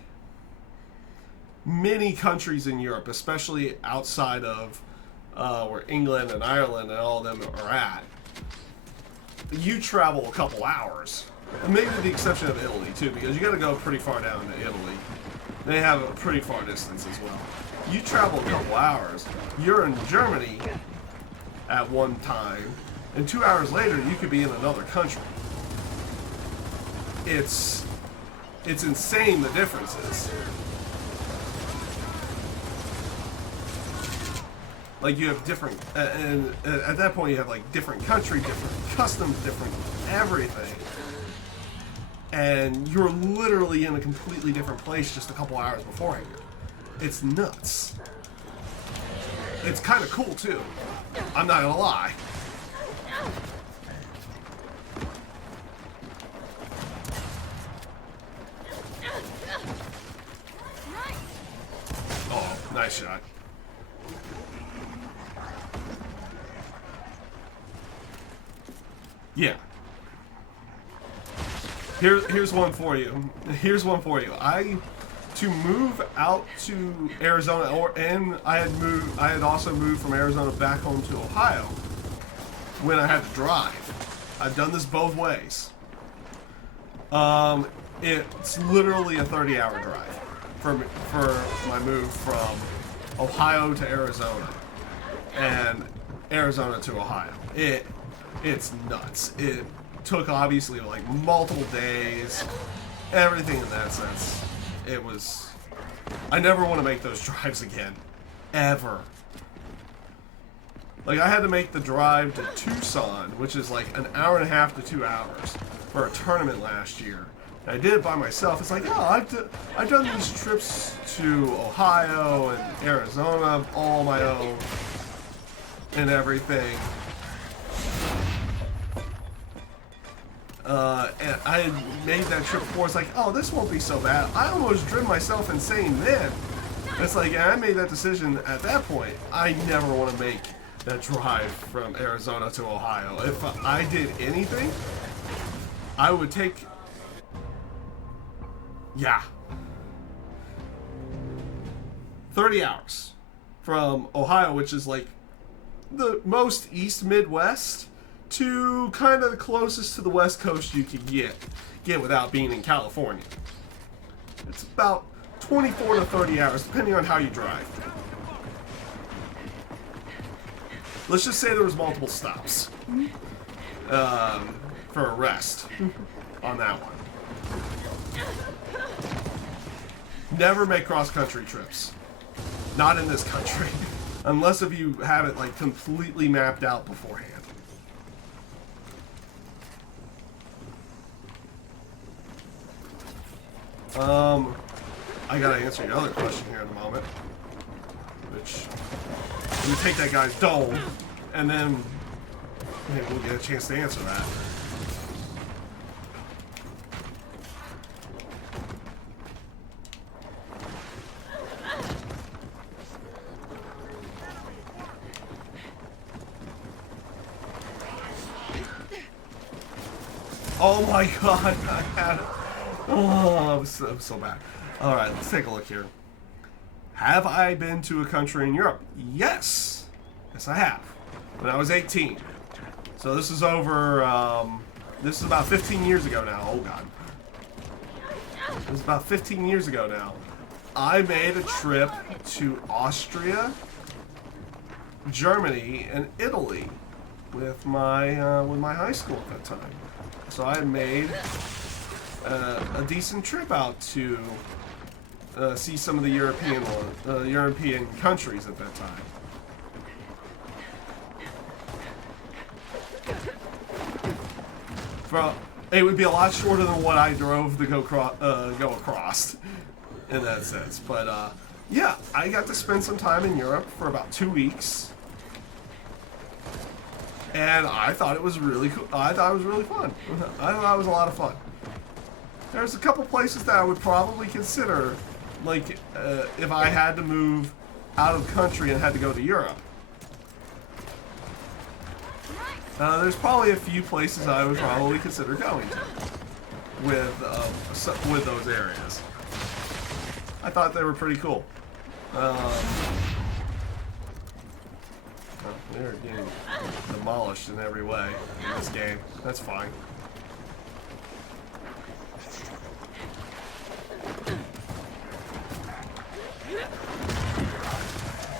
many countries in Europe, especially outside of where England and Ireland and all of them are at. You travel a couple hours, maybe with the exception of Italy too, because you got to go pretty far down to Italy. They have a pretty far distance as well. You travel a couple hours, you're in Germany at one time, and 2 hours later you could be in another country. It's insane the differences. Like you have different, and at that point you have like different country, different customs, different everything, and you're literally in a completely different place just a couple hours beforehand. It's nuts. It's kind of cool too. I'm not gonna lie. Oh, nice shot. Yeah. Here's one for you. Here's one for you. To move out to Arizona, I had also moved from Arizona back home to Ohio when I had to drive. I've done this both ways. It's literally a 30-hour drive for my move from Ohio to Arizona and Arizona to Ohio. It's nuts. It took obviously like multiple days, everything in that sense. It was, I never want to make those drives again, ever. Like I had to make the drive to Tucson, which is like an hour and a half to 2 hours, for a tournament last year. And I did it by myself. It's like, oh, I've done these trips to Ohio and Arizona all my own and everything. And I had made that trip before. It's like, oh, this won't be so bad. I almost driven myself insane then. It's like, and I made that decision at that point. I never want to make that drive from Arizona to Ohio. If I did anything, I would take, 30 hours from Ohio, which is like the most East Midwest, to kind of the closest to the West Coast you could get without being in California. It's about 24 to 30 hours, depending on how you drive. Let's just say there was multiple stops for a rest on that one. Never make cross-country trips. Not in this country. Unless if you have it like completely mapped out beforehand. I gotta answer your other question here in a moment. Which, you take that guy's dome, and then maybe we'll get a chance to answer that. Oh my god, I had it. Oh, I'm so bad. Alright, let's take a look here. Have I been to a country in Europe? Yes. Yes, I have. When I was 18. So this is over, this is about 15 years ago now. Oh god. This is about 15 years ago now. I made a trip to Austria, Germany, and Italy with my high school at that time. So I made a decent trip out to see some of the European countries at that time. It would be a lot shorter than what I drove to go across, in that sense. But yeah, I got to spend some time in Europe for about 2 weeks. And I thought it was really cool. I thought it was really fun. I thought it was a lot of fun. There's a couple places that I would probably consider, like, if I had to move out of the country and had to go to Europe. There's probably a few places I would probably consider going to with those areas. I thought they were pretty cool. They're getting demolished in every way in this game. That's fine.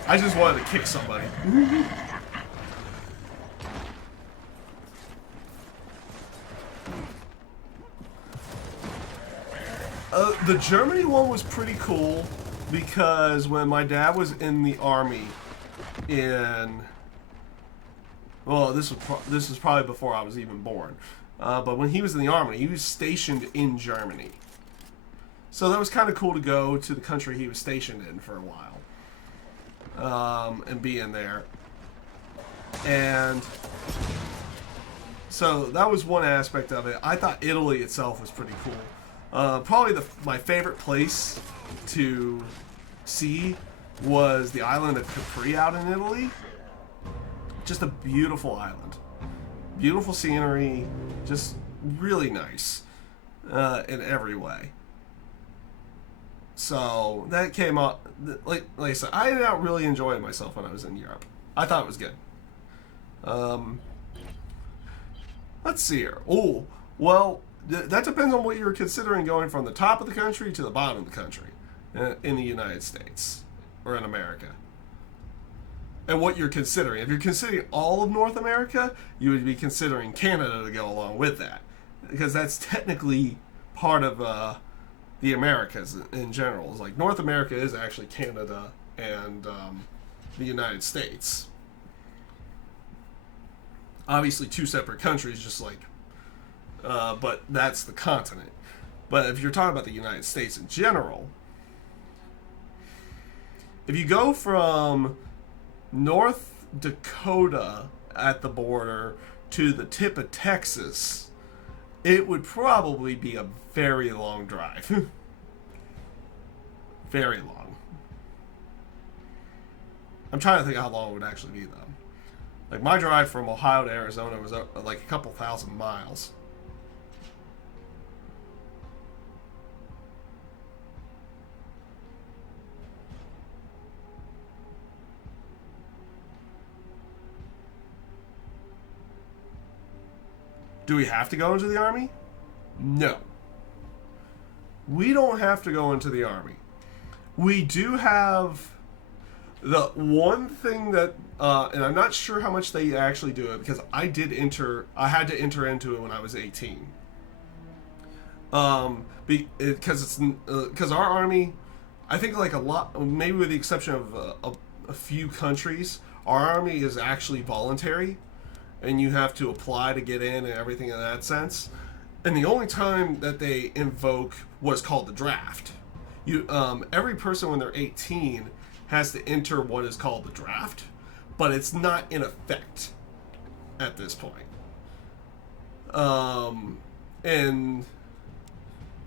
I just wanted to kick somebody. The Germany one was pretty cool because when my dad was in the army well, this is probably before I was even born. But when he was in the army, he was stationed in Germany. So that was kind of cool to go to the country he was stationed in for a while. And be in there. And so that was one aspect of it. I thought Italy itself was pretty cool. Probably my favorite place to see was the island of Capri out in Italy. Just a beautiful island. Beautiful scenery. Just really nice in every way. So that came up. Like I said, I ended up really enjoying myself when I was in Europe. I thought it was good. Let's see here. Oh, well, that depends on what you're considering going from the top of the country to the bottom of the country in the United States or in America. And what you're considering. If you're considering all of North America, you would be considering Canada to go along with that. Because that's technically part of the Americas in general. It's like North America is actually Canada and the United States. Obviously two separate countries, just like, but that's the continent. But if you're talking about the United States in general, if you go from North Dakota at the border to the tip of Texas, it would probably be a very long drive. Very long. I'm trying to think how long it would actually be, though. Like, my drive from Ohio to Arizona was like a couple thousand miles. Do we have to go into the Army? No. We don't have to go into the Army. We do have the one thing that, and I'm not sure how much they actually do it because I had to enter into it when I was 18. Because our Army, I think like a lot, maybe with the exception of a few countries, our Army is actually voluntary. And you have to apply to get in and everything in that sense. And the only time that they invoke what is called the draft. Every person when they're 18 has to enter what is called the draft, but it's not in effect at this point. And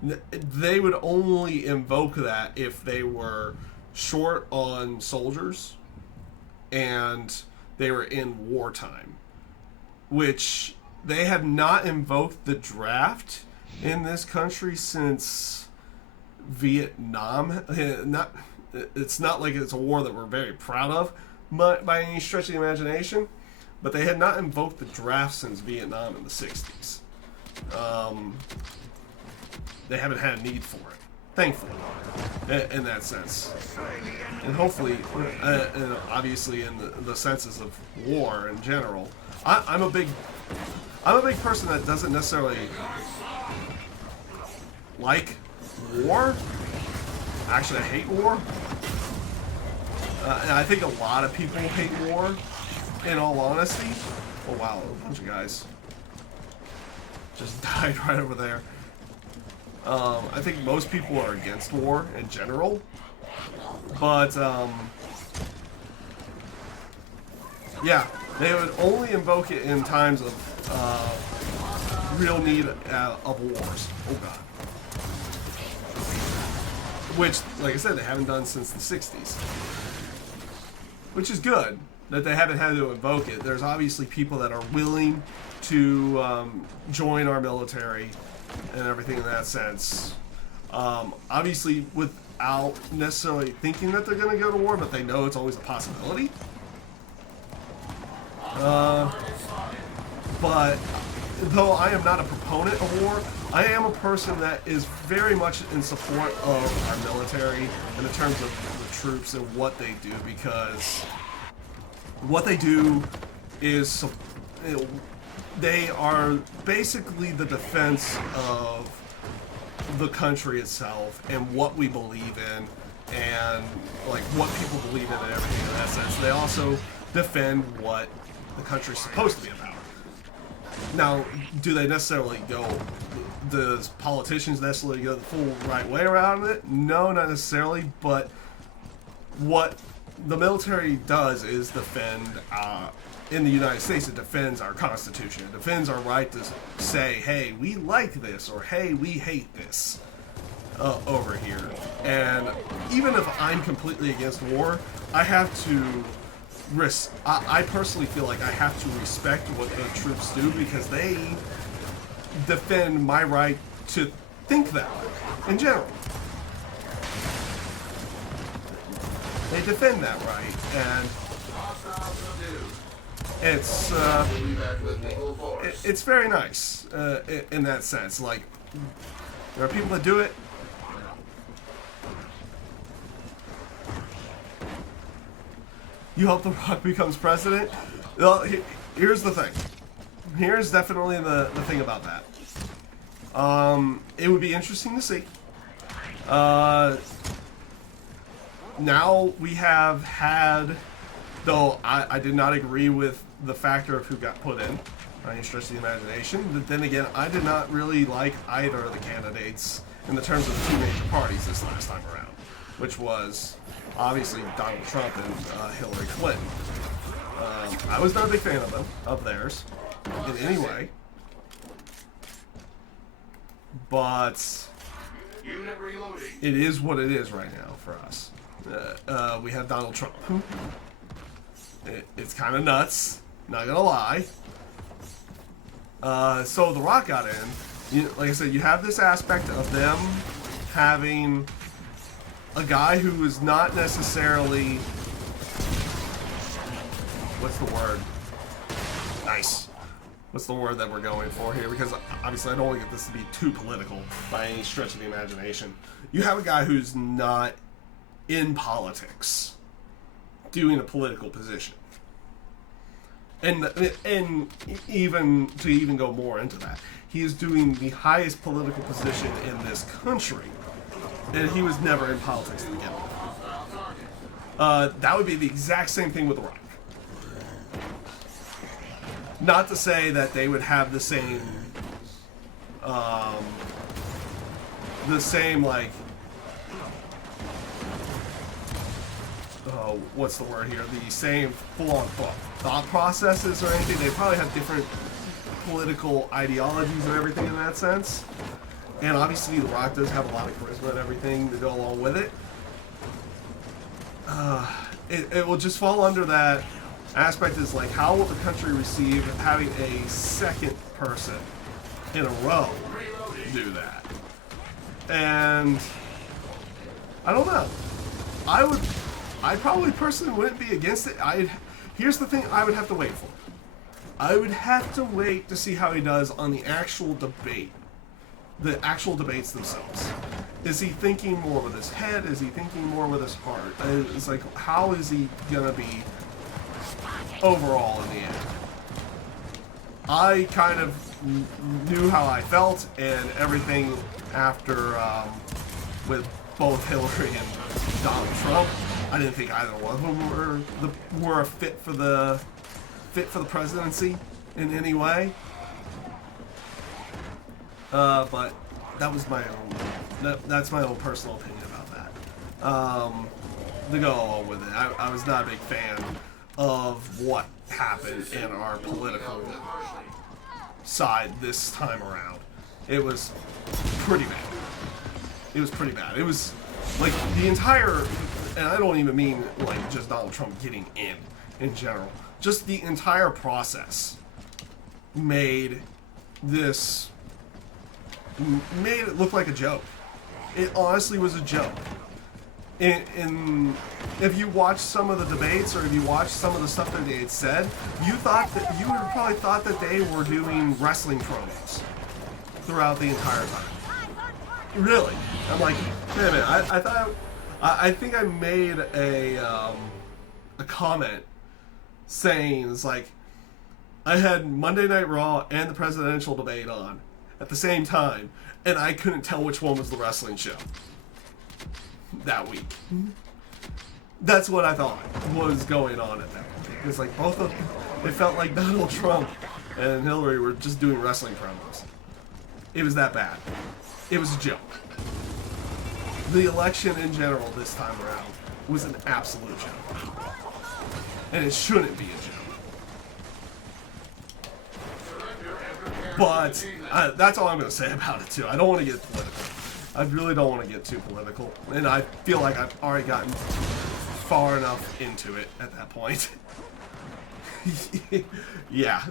they would only invoke that if they were short on soldiers and they were in wartime, which they have not invoked the draft in this country since Vietnam. It's not like it's a war that we're very proud of by any stretch of the imagination, but they had not invoked the draft since Vietnam in the 60s. They haven't had a need for it, thankfully, in that sense. And hopefully, and obviously in the senses of war in general, I'm a big person that doesn't necessarily like war. Actually, I hate war. And I think a lot of people hate war, in all honesty. Oh wow, a bunch of guys just died right over there. I think most people are against war in general, but yeah, they would only invoke it in times of real need of wars. Oh god. Which, like I said, they haven't done since the 60s. Which is good that they haven't had to invoke it. There's obviously people that are willing to join our military and everything in that sense. Obviously, without necessarily thinking that they're going to go to war, but they know it's always a possibility. But though I am not a proponent of war, I am a person that is very much in support of our military in the terms of the troops and what they do, because what they do is they are basically the defense of the country itself and what we believe in and like what people believe in and everything in that sense. They also defend what the country's supposed to be about. Now, do they necessarily go, does politicians necessarily go the full right way around it? No, not necessarily, but what the military does is defend, in the United States, it defends our Constitution. It defends our right to say, hey, we like this, or hey, we hate this over here. And even if I'm completely against war, I have to I personally feel like I have to respect what the troops do because they defend my right to think that way, in general. They defend that right, and it's very nice in that sense. Like, there are people that do it. You hope The Rock becomes president? Well, here's the thing. Here's definitely the thing about that. It would be interesting to see. Now we have had, though I did not agree with the factor of who got put in, by any stretch of the imagination, but then again, I did not really like either of the candidates in the terms of the two major parties this last time around, which was obviously Donald Trump and Hillary Clinton. I was not a big fan of them, of theirs, in any way. But it is what it is right now for us. We have Donald Trump. It's kind of nuts, not gonna lie. So The Rock got in. Like I said, you have this aspect of them having a guy who is not necessarily, what's the word? Nice. What's the word that we're going for here? Because obviously I don't want to get this to be too political by any stretch of the imagination. You have a guy who's not in politics doing a political position. And even to even go more into that, he is doing the highest political position in this country. And he was never in politics to begin with. That would be the exact same thing with The Rock. Not to say that they would have the same the same, like, what's the word here? The same full-on thought processes or anything. They probably have different political ideologies and everything in that sense. And obviously, The Rock does have a lot of charisma and everything to go along with it. It will just fall under that aspect is like, how will the country receive having a second person in a row do that? And I don't know. I probably personally wouldn't be against it. Here's the thing I would have to wait for. I would have to wait to see how he does on the actual debate. The actual debates themselves. Is he thinking more with his head? Is he thinking more with his heart? It's like, how is he gonna be overall in the end? I kind of knew how I felt and everything after with both Hillary and Donald Trump. I didn't think either one of them were a fit for the presidency in any way. But that was my own. That's my own personal opinion about that. To go along with it, I was not a big fan of what happened in our political side this time around. It was pretty bad. It was pretty bad. It was like the entire, and I don't even mean like just Donald Trump getting in general. Just the entire process made it look like a joke. It honestly was a joke. If you watch some of the debates or if you watch some of the stuff that they had said, you would have probably thought that they were doing wrestling promos throughout the entire time. Really? I'm like, wait a minute. I think I made a comment saying, it's like, I had Monday Night Raw and the presidential debate on at the same time, and I couldn't tell which one was the wrestling show that week. That's what I thought was going on at that point. It's like both of them, it felt like Donald Trump and Hillary were just doing wrestling promos. It was that bad. It was a joke. The election in general this time around was an absolute joke. And it shouldn't be a joke. But that's all I'm going to say about it, too. I don't want to get political. I really don't want to get too political. And I feel like I've already gotten far enough into it at that point. Yeah.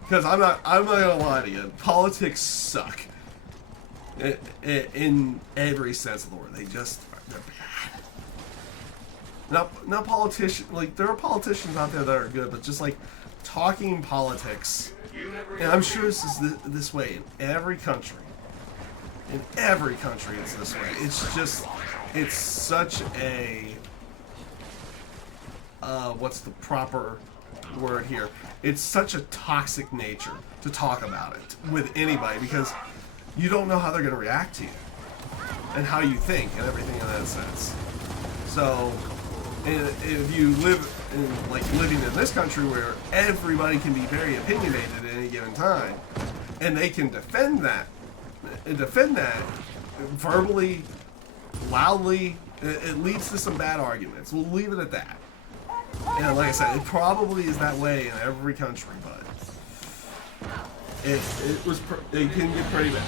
Because I'm not going to lie to you. Politics suck. In every sense of the word. They're bad. Not politicians, like, there are politicians out there that are good, but just like talking politics, and I'm sure this is this way in every country. In every country it's this way. It's such a, what's the proper word here? It's such a toxic nature to talk about it with anybody, because you don't know how they're going to react to you and how you think and everything in that sense. So, if you live in, like, living in this country where everybody can be very opinionated at any given time, and they can defend that verbally, loudly, it leads to some bad arguments. We'll leave it at that. And like I said, it probably is that way in every country, but it can get pretty bad.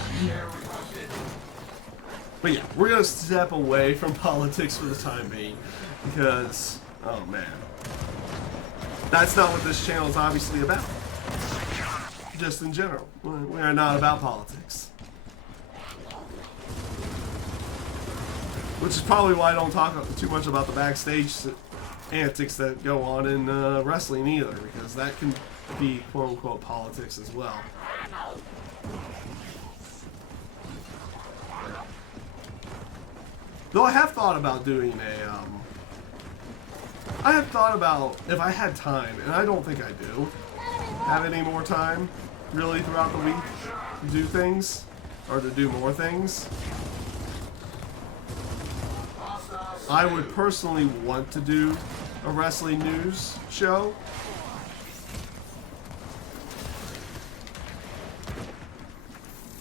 But yeah, we're gonna step away from politics for the time being, because, oh man, that's not what this channel is obviously about. Just in general, we are not about politics. Which is probably why I don't talk too much about the backstage antics that go on in wrestling either, because that can be quote-unquote politics as well. Though I have thought about doing I have thought about, if I had time, and I don't think I do have any more time really throughout the week to do things, or to do more things. I would personally want to do a wrestling news show.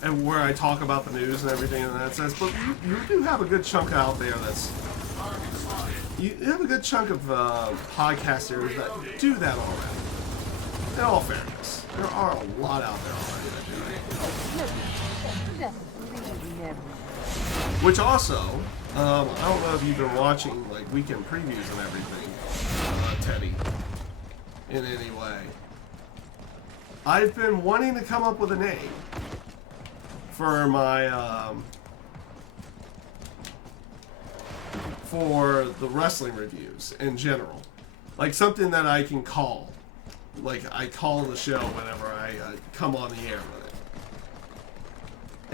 And where I talk about the news and everything in that sense. But you do have a good chunk out there that's... You have a good chunk of podcasters that do that already. In all fairness, there are a lot out there already that do that. Which also, I don't know if you've been watching like weekend previews and everything, Teddy, in any way. I've been wanting to come up with a name for my for the wrestling reviews in general, like something that I can call, like I call the show whenever I come on the air with it.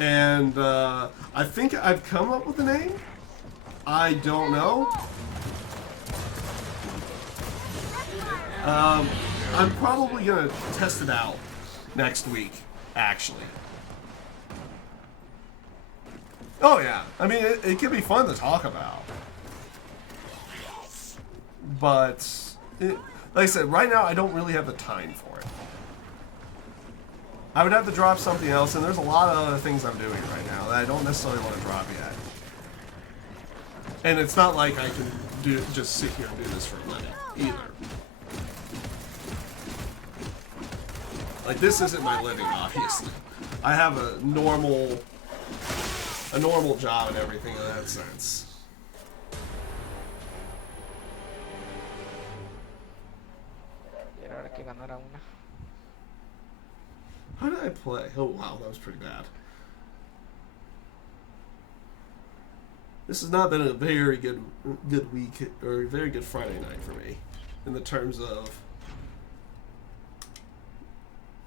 And I think I've come up with a name. I don't know. I'm probably gonna test it out next week, actually. Oh yeah, I mean it can be fun to talk about, but like I said, right now I don't really have the time for it. I would have to drop something else, and there's a lot of other things I'm doing right now that I don't necessarily want to drop yet. And it's not like I can just sit here and do this for a living either. Like this isn't my living, obviously. I have a normal job and everything in that sense. How did I play? Oh wow, that was pretty bad. This has not been a very good week or a very good Friday night for me in the terms of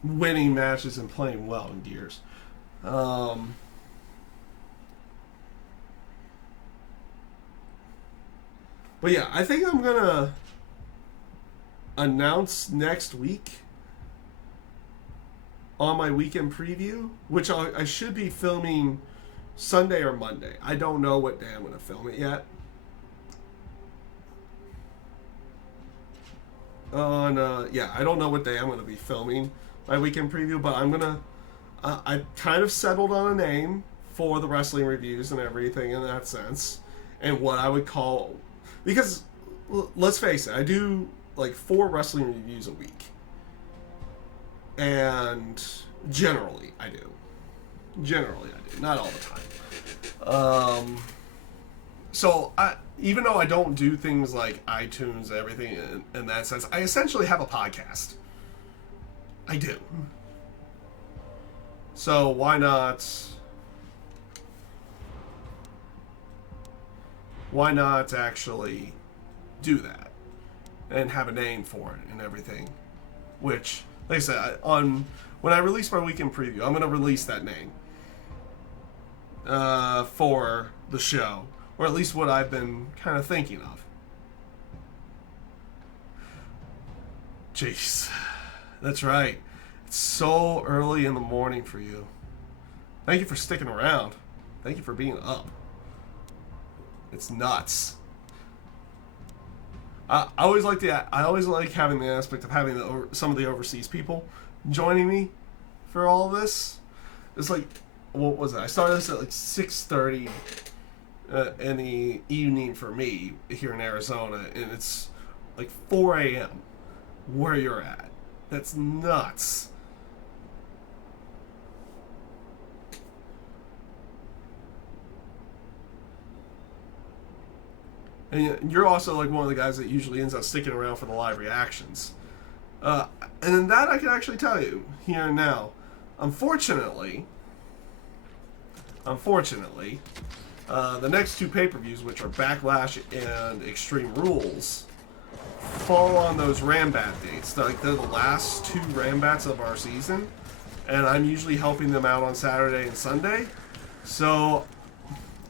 winning matches and playing well in Gears. But yeah, I think I'm gonna announce next week on my weekend preview, which I should be filming Sunday or Monday. I don't know what day I'm gonna film it yet. Yeah, I don't know what day I'm gonna be filming my weekend preview, but I'm gonna. I kind of settled on a name for the wrestling reviews and everything in that sense, and what I would call. Because, let's face it, I do like 4 wrestling reviews a week. And generally, I do. Generally, I do. Not all the time. So, even though I don't do things like iTunes and everything in that sense, I essentially have a podcast. I do. So, why not... Why not actually do that and have a name for it and everything? Which, like I said, when I release my weekend preview, I'm going to release that name for the show, or at least what I've been kind of thinking of. Jeez, that's right. It's so early in the morning for you. Thank you for sticking around. Thank you for being up. It's nuts. I always like having the aspect of having some of the overseas people joining me for all of this. It's like, what was it? I started this at like 6:30 in the evening for me here in Arizona, and it's like 4 a.m. where you're at. That's nuts. And you're also like one of the guys that usually ends up sticking around for the live reactions. And then that I can actually tell you here and now. Unfortunately, the next 2 pay-per-views, which are Backlash and Extreme Rules, fall on those Rambat dates. They're the last 2 Rambats of our season, and I'm usually helping them out on Saturday and Sunday. So,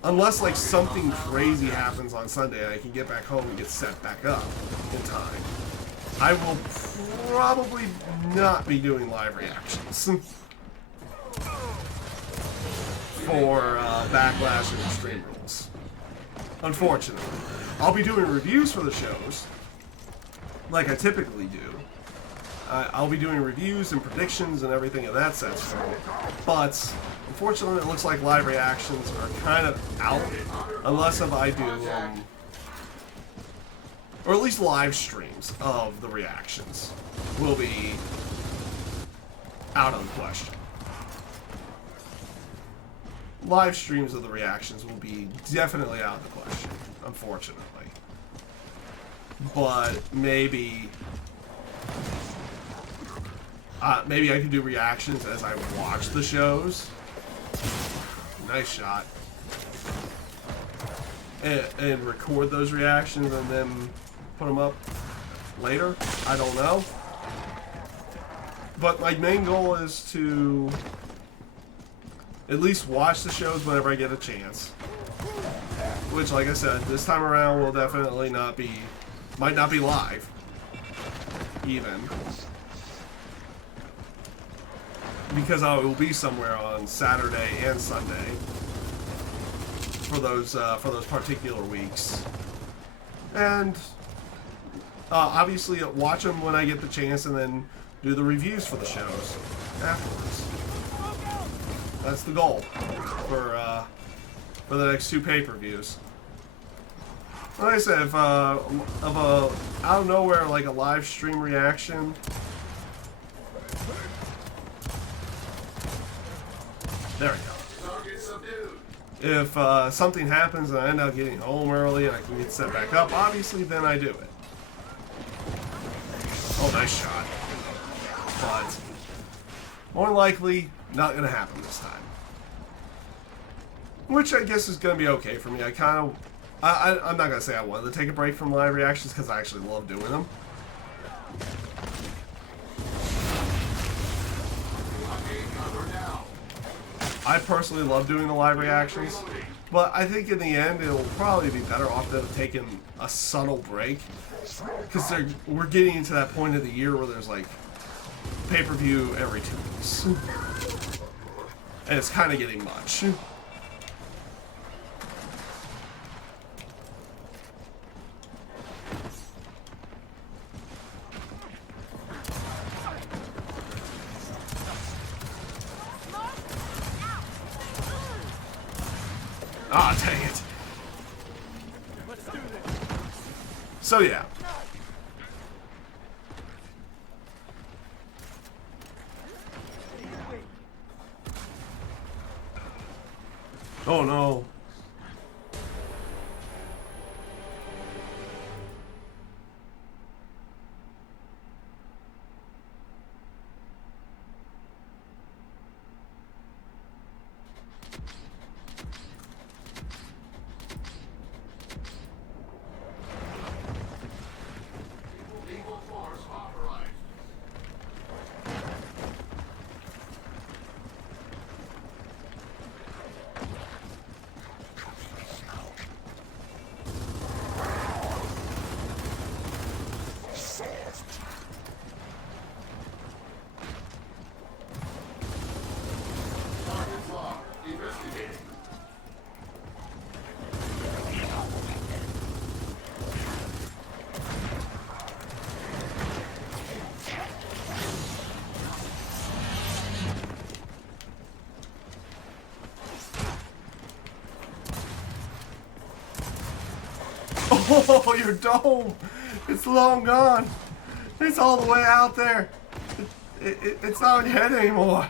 unless like something crazy happens on Sunday and I can get back home and get set back up in time, I will probably not be doing live reactions for Backlash and Extreme Rules. Unfortunately. I'll be doing reviews for the shows, like I typically do. I'll be doing reviews and predictions and everything in that sense. But unfortunately, it looks like live reactions are kind of out, unless if I do, or at least live streams of the reactions will be out of the question. Live streams of the reactions will be definitely out of the question, unfortunately. But maybe maybe I could do reactions as I watch the shows. Nice shot. And record those reactions and then put them up later. I don't know. But my main goal is to at least watch the shows whenever I get a chance. Which, like I said, this time around will definitely not be, might not be live, even. Because I will be somewhere on Saturday and Sunday for those particular weeks. And obviously watch them when I get the chance and then do the reviews for the shows afterwards. That's the goal for the next 2 pay-per-views. Like I said, if out of nowhere, like a live stream reaction, there we go. If something happens and I end up getting home early and I can get set back up, obviously then I do it. Oh, nice shot. But more likely, not going to happen this time. Which I guess is going to be okay for me. I'm not going to say I wanted to take a break from live reactions because I actually love doing them. I personally love doing the live reactions, but I think in the end it'll probably be better off than taking a subtle break, because we're getting into that point of the year where there's like pay-per-view every 2 weeks, and it's kind of getting much. Ah, dang it. So yeah. Oh no. Oh, your dome! It's long gone. It's all the way out there. It's not on your head anymore.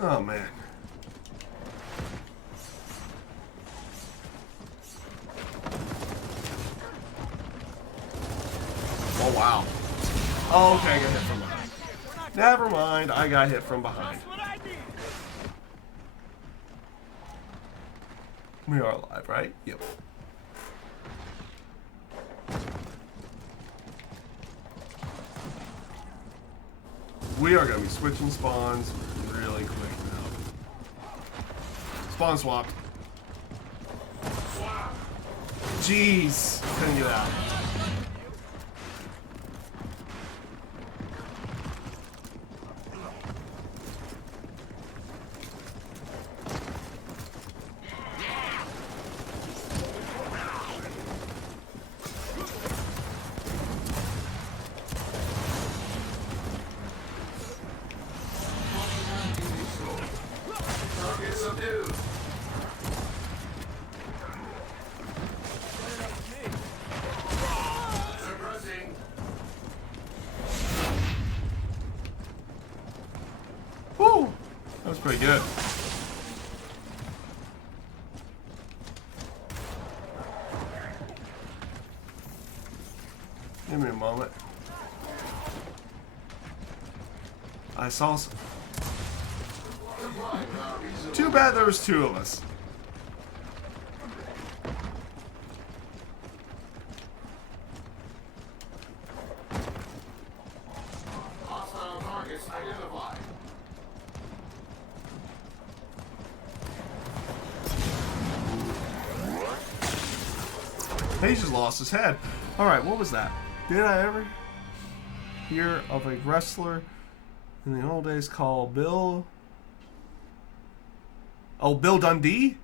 Oh man. Oh wow. Oh, okay, I got hit from behind. Never mind, I got hit from behind. We are alive, right? Yep. We are going to be switching spawns really quick now. Spawn swapped. Jeez. Couldn't get out. Woo! That was pretty good. Give me a moment. I saw some. Too bad there was two of us. Hostile targets identified. He just lost his head. Alright, what was that? Did I ever hear of a wrestler in the old days called Bill? Oh, Bill Dundee?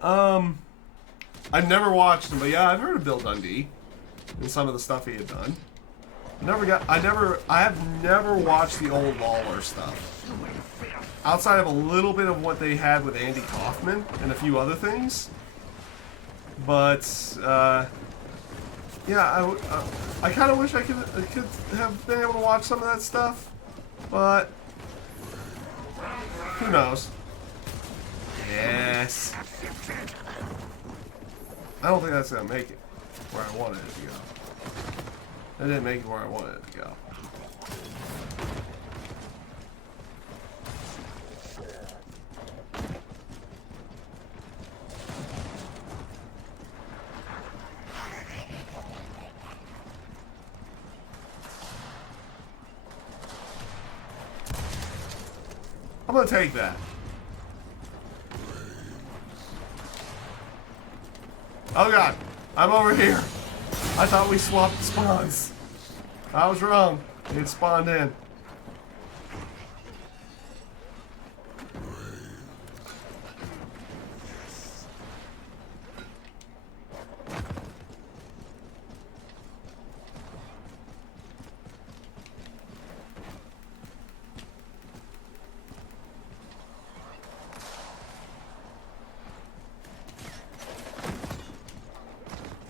I've never watched him, but yeah, I've heard of Bill Dundee and some of the stuff he had done. I have never watched the old Lawler stuff. Outside of a little bit of what they had with Andy Kaufman and a few other things. But, yeah, I kind of wish I could have been able to watch some of that stuff, but who knows? Yes. I don't think that's gonna make it where I wanted it to go. It didn't make it where I wanted it to go. I'm gonna take that. Oh god, I'm over here. I thought we swapped spawns. I was wrong. It spawned in.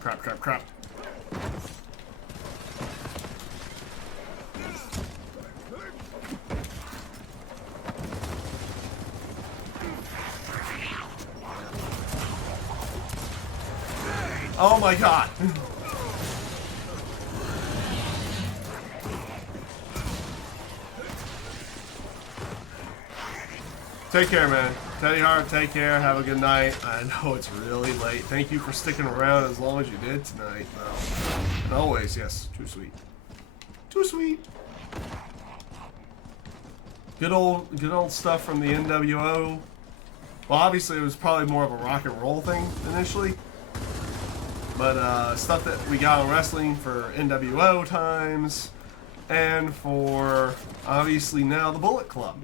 Crap, crap, crap. Oh my god. Take care, man. Teddy Hart, take care. Have a good night. I know it's really late. Thank you for sticking around as long as you did tonight, though. And always, yes, too sweet. Too sweet. Good old stuff from the NWO. Well, obviously it was probably more of a rock and roll thing initially. But stuff that we got on wrestling for NWO times, and for obviously now the Bullet Club.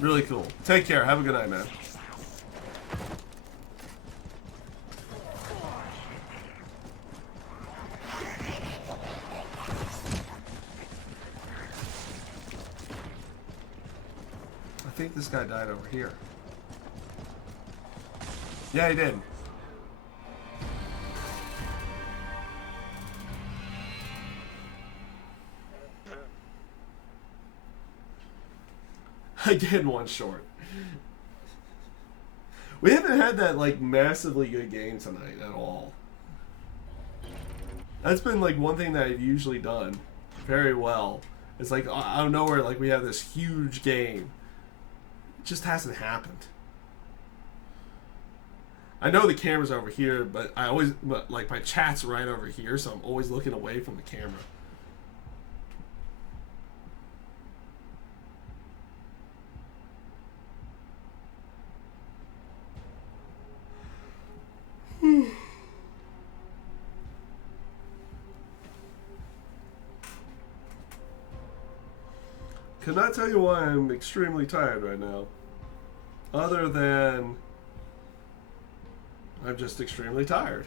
Really cool. Take care. Have a good night, man. I think this guy died over here. Yeah, he did. I did one short. We haven't had that like massively good game tonight at all. That's been like one thing that I've usually done very well. It's like out of nowhere, like we have this huge game. It just hasn't happened. I know the camera's over here, but like my chat's right over here, so I'm always looking away from the camera. Could not tell you why I'm extremely tired right now. Other than I'm just extremely tired.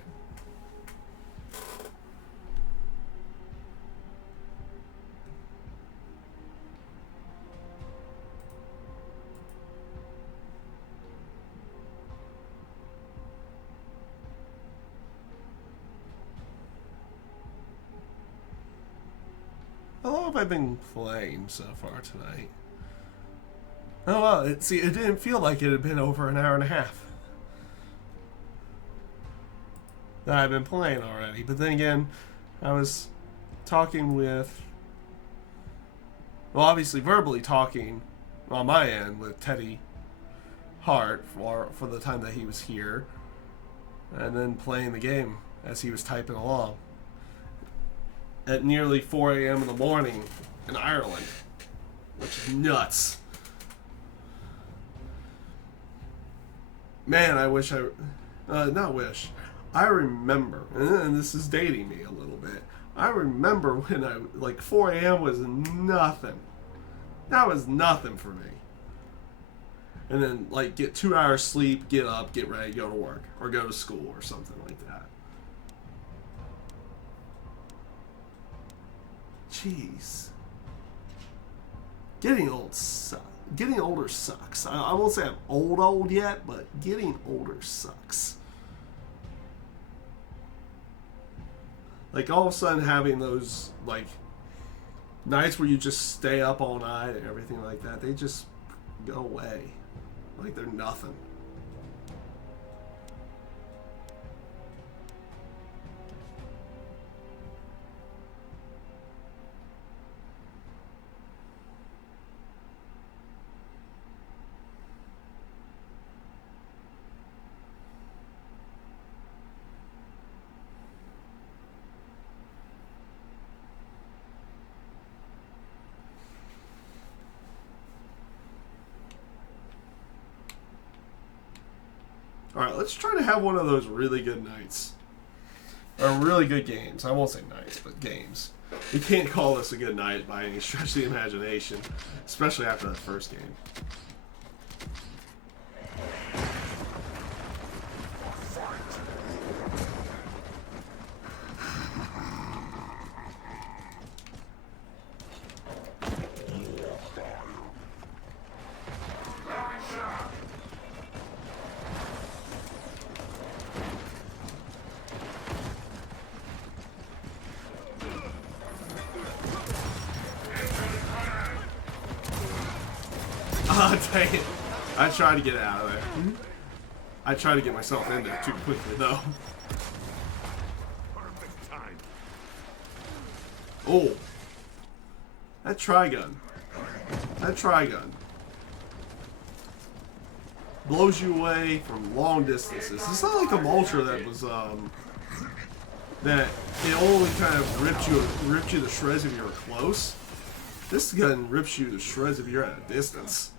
How long have I been playing so far tonight? Oh well, it didn't feel like it had been over an hour and a half that I've been playing already. But then again, I was talking with, well, obviously verbally talking on my end with Teddy Hart for the time that he was here, and then playing the game as he was typing along at nearly 4 a.m. in the morning in Ireland, which is nuts. Man, I wish not wish. I remember, and this is dating me a little bit. I remember when 4 a.m. was nothing. That was nothing for me. And then, get 2 hours sleep, get up, get ready, go to work, or go to school, or something like that. Jeez. Getting older sucks. I won't say I'm old yet, but getting older sucks. All of a sudden having those, nights where you just stay up all night and everything like that, they just go away. They're nothing. Alright, let's try to have one of those really good nights. Or really good games. I won't say nights, but games. You can't call this a good night by any stretch of the imagination. Especially after that first game. Oh, dang it. I tried to get out of there. I tried to get myself in there too quickly, though. Perfect time. Oh. That Trigun. Blows you away from long distances. It's not like the Ultra that was, that it only kind of ripped you to shreds if you were close. This gun rips you to shreds if you're at a distance.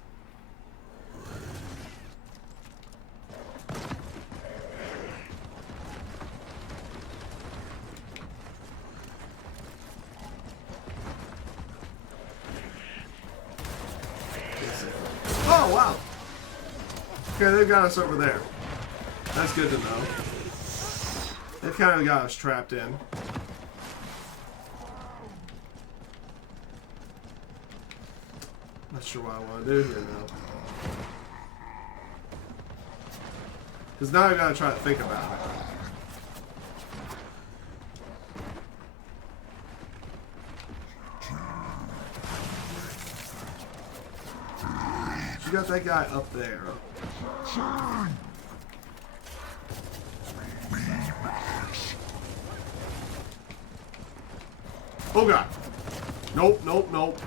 Oh, wow. Okay, they've got us over there. That's good to know. They've kind of got us trapped in. Not sure what I want to do here now. Because now I gotta try to think about it. You got that guy up there. Oh god. Nope, nope, nope.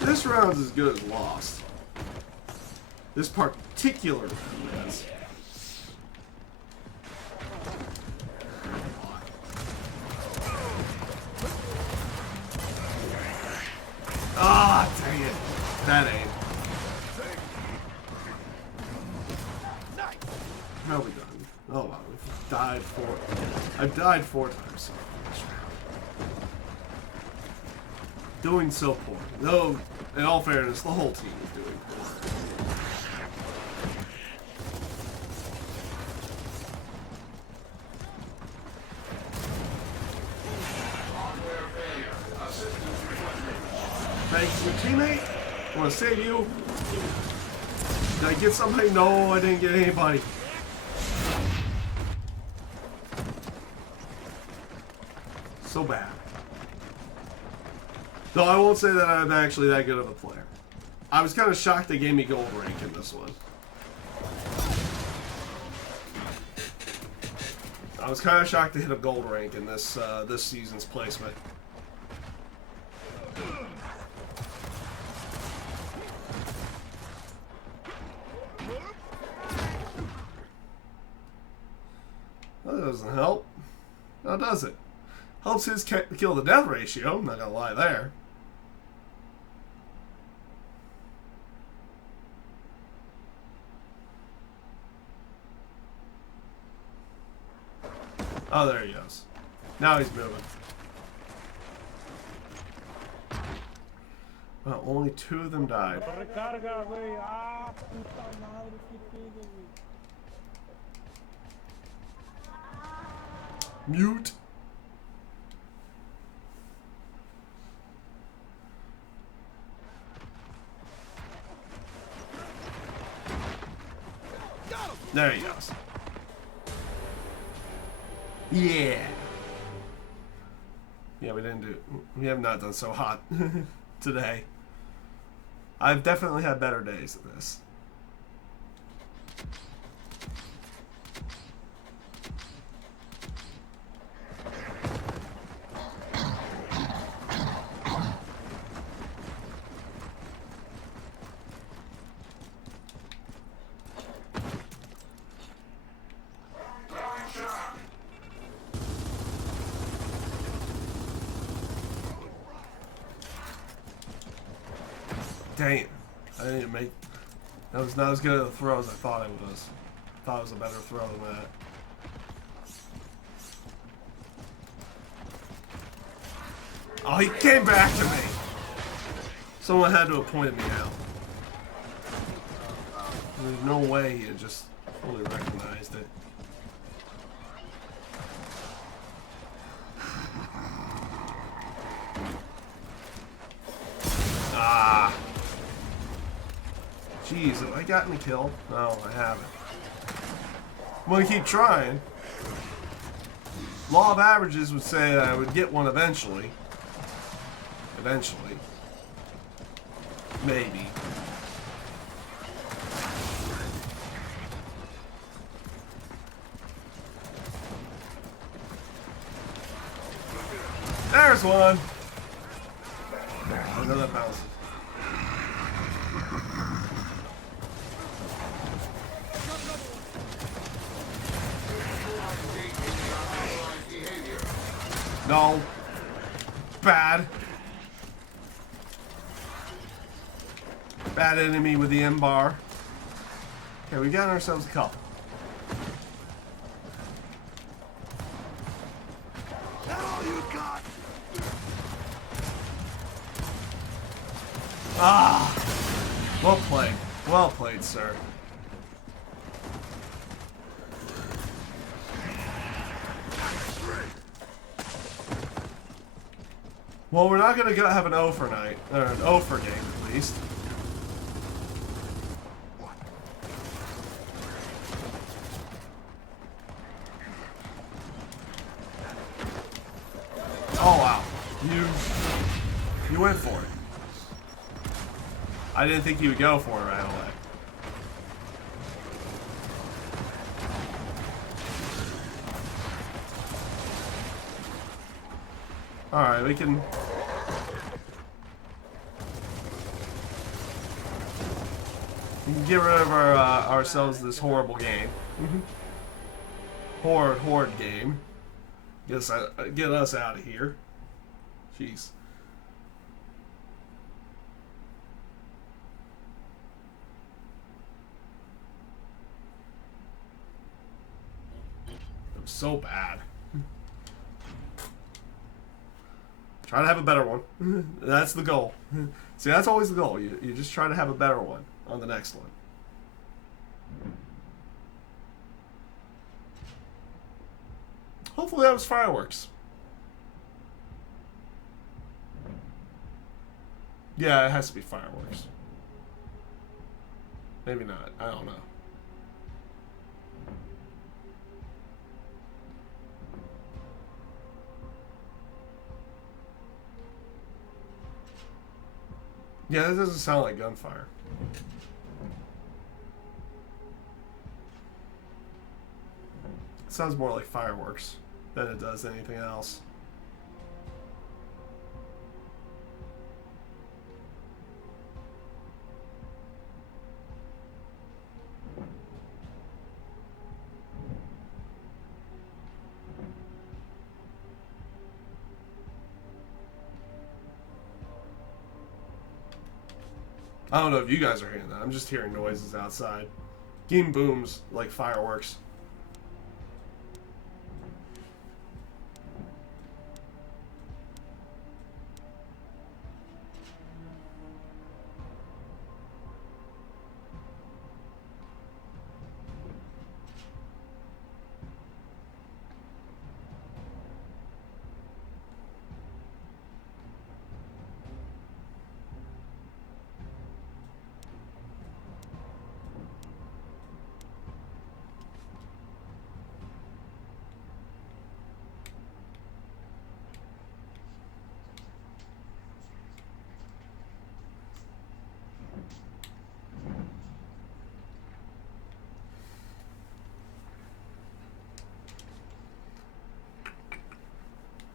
This round's as good as lost. This particular round is. Ah, dang it. That ain't. probably done. Oh wow, we've died 4. I've died 4 times so far this round. Doing so poor. Though, in all fairness, the whole team is doing poor. Thanks, your teammate. I want to save you. Did I get somebody? No, I didn't get anybody. So bad. Though I won't say that I'm actually that good of a player. I was kind of shocked they gave me gold rank in this one. I was kind of shocked to hit a gold rank in this this season's placement. That doesn't help. Now does it? Helps his kill to death ratio. I'm not gonna lie there. Oh, there he goes. Now he's moving. Well, only 2 of them died. Mute. There he goes. Yeah. Yeah, we have not done so hot today. I've definitely had better days at this. Dang it. I didn't make... That was not as good a throw as I thought it was. I thought it was a better throw than that. Oh, he came back to me! Someone had to have pointed me out. There's no way he had just fully recognized it. Ah! Jeez, have I gotten a kill? No, I haven't. I'm gonna keep trying. Law of averages would say that I would get one eventually. Eventually. Maybe. There's one! Another bounce. No. Bad. Bad enemy with the M bar. Okay, we got ourselves a couple. That all you got? Ah! Well played. Well played, sir. Well, we're not going to have an O for night. Or an O for game, at least. Oh, wow. You went for it. I didn't think you would go for it right away. Alright, we can get rid of ourselves this horrible game. Horde game. Get us out of here. Jeez. so bad. Try to have a better one. That's the goal. See, that's always the goal. You just try to have a better one on the next one. Hopefully that was fireworks. Yeah, it has to be fireworks. Maybe not. I don't know. Yeah, that doesn't sound like gunfire. It sounds more like fireworks than it does anything else. I don't know if you guys are hearing that. I'm just hearing noises outside. Game booms like fireworks.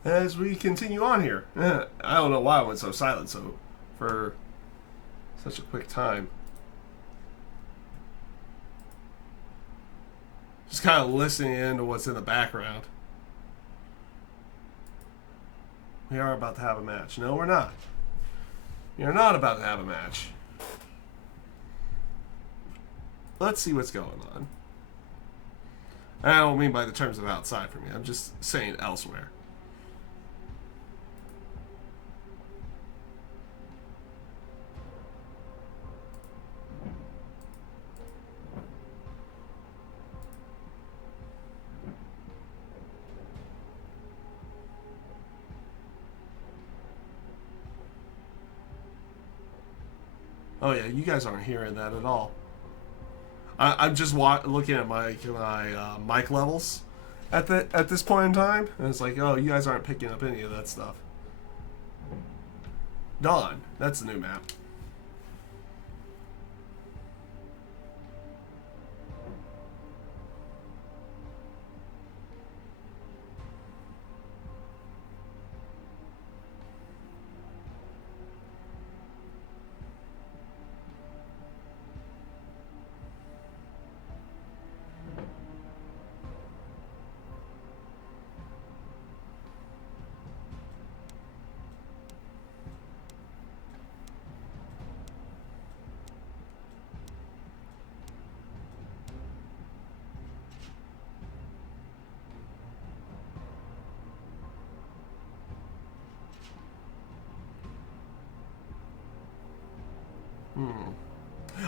As we continue on here. I don't know why I went so silent for such a quick time. Just kind of listening in to what's in the background. We are about to have a match. No, we're not. We are not about to have a match. Let's see what's going on. I don't mean by the terms of outside for me. I'm just saying elsewhere. Oh yeah, you guys aren't hearing that at all. I'm just looking at my mic levels at this point in time, and it's like, oh, you guys aren't picking up any of that stuff. Dawn, that's the new map.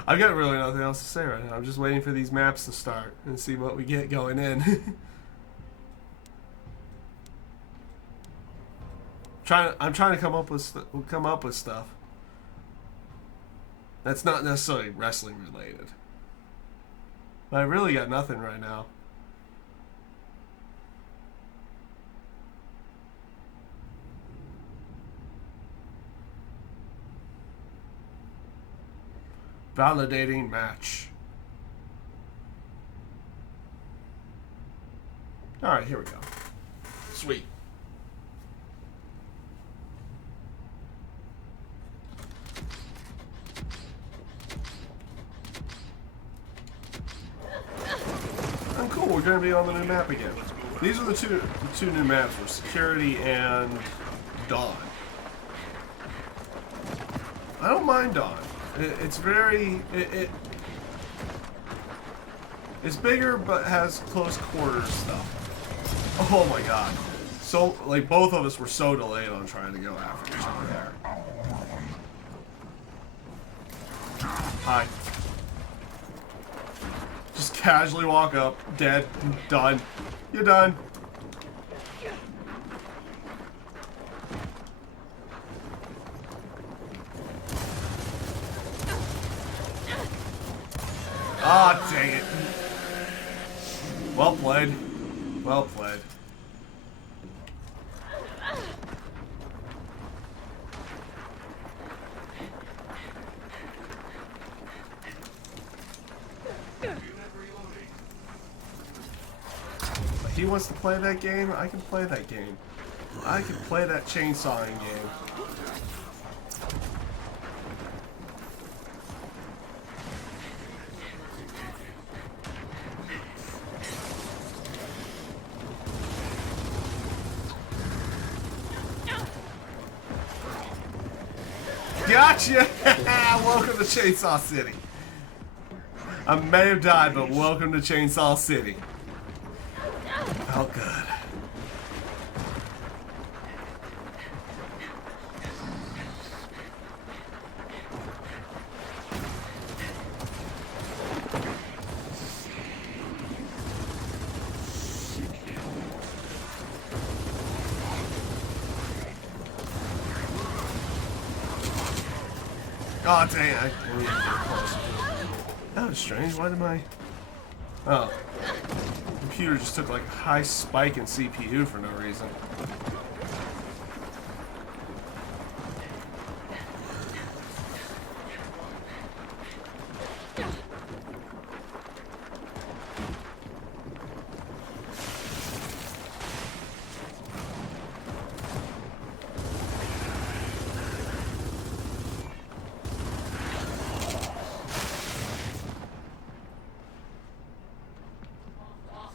I've got really nothing else to say right now. I'm just waiting for these maps to start and see what we get going in. I'm trying to come up with stuff that's not necessarily wrestling related. But I really got nothing right now. Validating match. Alright, here we go. Sweet. I'm cool, we're gonna be on the new map again. These are the two new maps for Security and Dawn. I don't mind Dawn. It's very it's bigger but has close quarters stuff. Oh my god. So, like, both of us were so delayed on trying to go after each other there. Hi. Just casually walk up, dead, done. You're done. Ah, dang it. Well played. Well played. He wants to play that game, I can play that game. I can play that chainsawing game. Gotcha! Welcome to Chainsaw City. I may have died, but welcome to Chainsaw City. Felt good. Oh, dang it. I need to get closer. That was strange. Why did my... Oh. Computer just took like a high spike in CPU for no reason.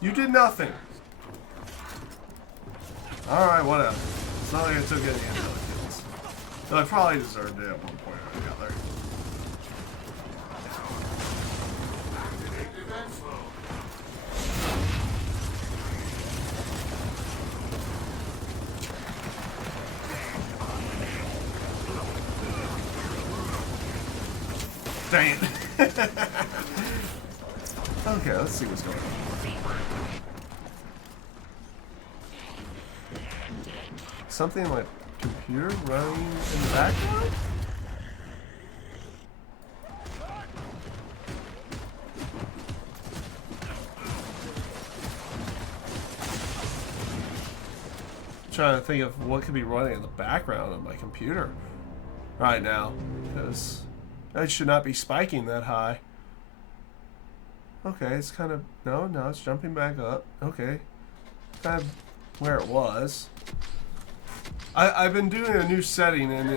You did nothing. Alright, whatever. It's not like I took any of the other kills. But I probably deserved it at one point or the other. Dang it. Okay, let's see what's going on. Something like computer running in the background? I'm trying to think of what could be running in the background of my computer right now, because I should not be spiking that high. Okay, it's kind of... No, it's jumping back up. Okay. Kind of where it was. I've been doing a new setting, and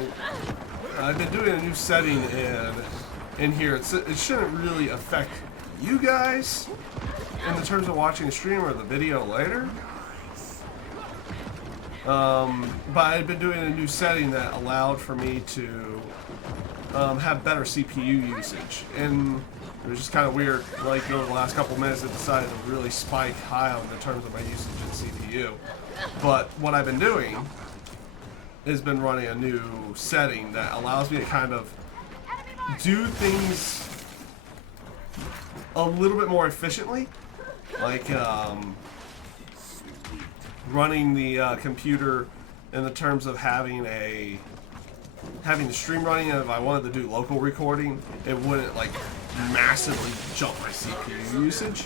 in here. It shouldn't really affect you guys in the terms of watching the stream or the video later. But I've been doing a new setting that allowed for me to have better CPU usage, and it was just kind of weird. Like over the last couple minutes, it decided to really spike high on the terms of my usage in CPU. But what I've been doing has been running a new setting that allows me to kind of do things a little bit more efficiently, like running the computer in the terms of having the stream running, and if I wanted to do local recording, it wouldn't like massively jump my CPU usage.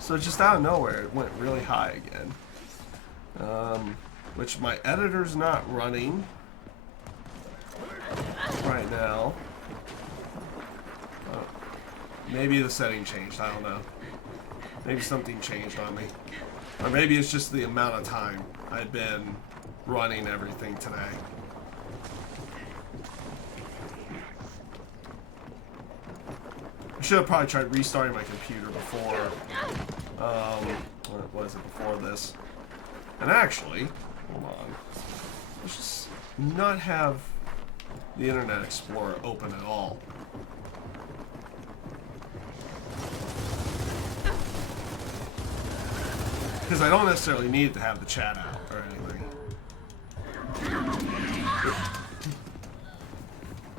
So just out of nowhere, it went really high again. Which my editor's not running right now. Maybe the setting changed, I don't know. Maybe something changed on me. Or maybe it's just the amount of time I've been running everything today. I should have probably tried restarting my computer before, what was it, before this. And actually, hold on, let's just not have the Internet Explorer open at all. because I don't necessarily need to have the chat out or anything.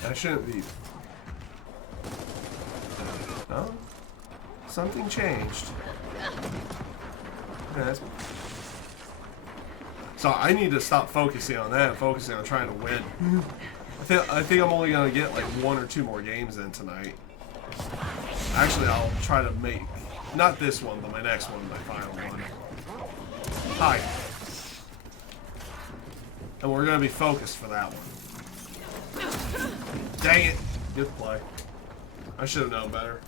I shouldn't be. Oh, something changed. Yeah, that's... So I need to stop focusing on that and focusing on trying to win. I think I'm only gonna get like 1 or 2 more games in tonight. Actually, I'll try to make, not this one, but my next one, my final one. Hi. And we're gonna be focused for that one. Dang it! Good play. I should have known better.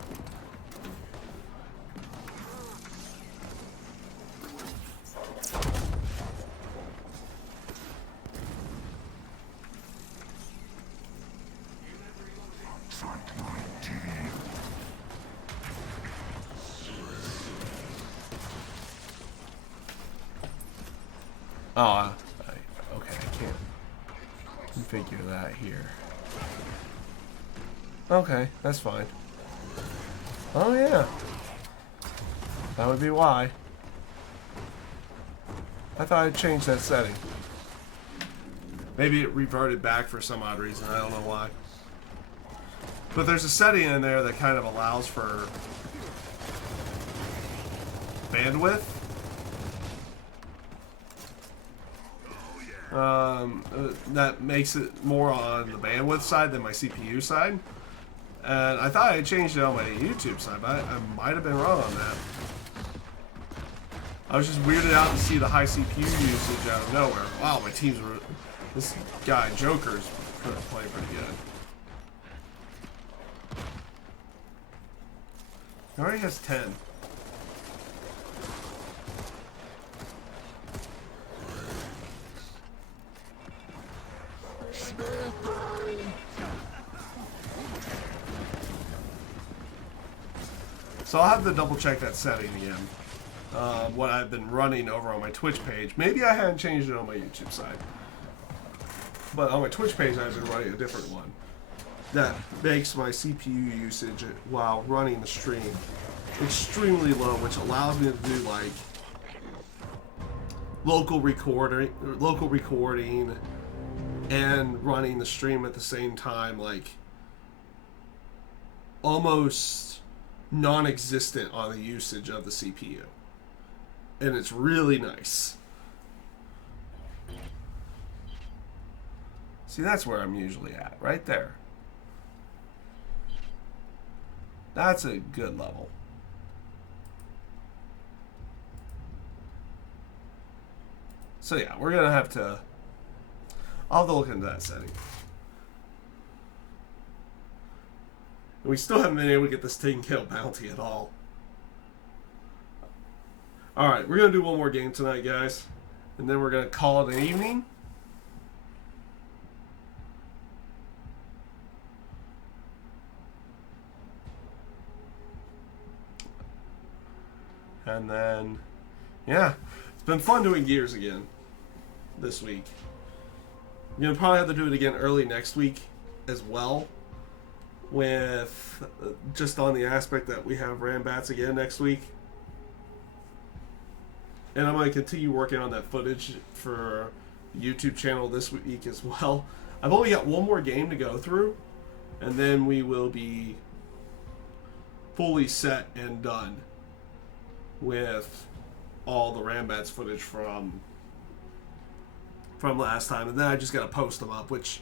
Oh, okay, I can't configure that here. Okay, that's fine. Oh yeah, that would be why. I thought I'd changed that setting. Maybe it reverted back for some odd reason, I don't know why. But there's a setting in there that kind of allows for bandwidth. That makes it more on the bandwidth side than my CPU side. And I thought I had changed it on my YouTube side, but I might have been wrong on that. I was just weirded out to see the high CPU usage out of nowhere. Wow, my teams were... This guy, Joker's playing pretty good. He already has 10. So I'll have to double check that setting again. What I've been running over on my Twitch page. Maybe I hadn't changed it on my YouTube side. But on my Twitch page I've been running a different one. That makes my CPU usage while running the stream extremely low, which allows me to do like local recording and running the stream at the same time, like almost non-existent on the usage of the CPU. And it's really nice. See, that's where I'm usually at, right there. That's a good level. So yeah, we're gonna have to... I'll have to look into that setting. We still haven't been able to get this 10-kill bounty at all. Alright, we're going to do one more game tonight, guys. And then we're going to call it an evening. And then, yeah. It's been fun doing Gears again this week. I'm going to probably have to do it again early next week as well. With just on the aspect that we have Rambats again next week. And I'm going to continue working on that footage for the YouTube channel this week as well. I've only got one more game to go through, and then we will be fully set and done with all the Rambats footage from last time. And then I just got to post them up, which...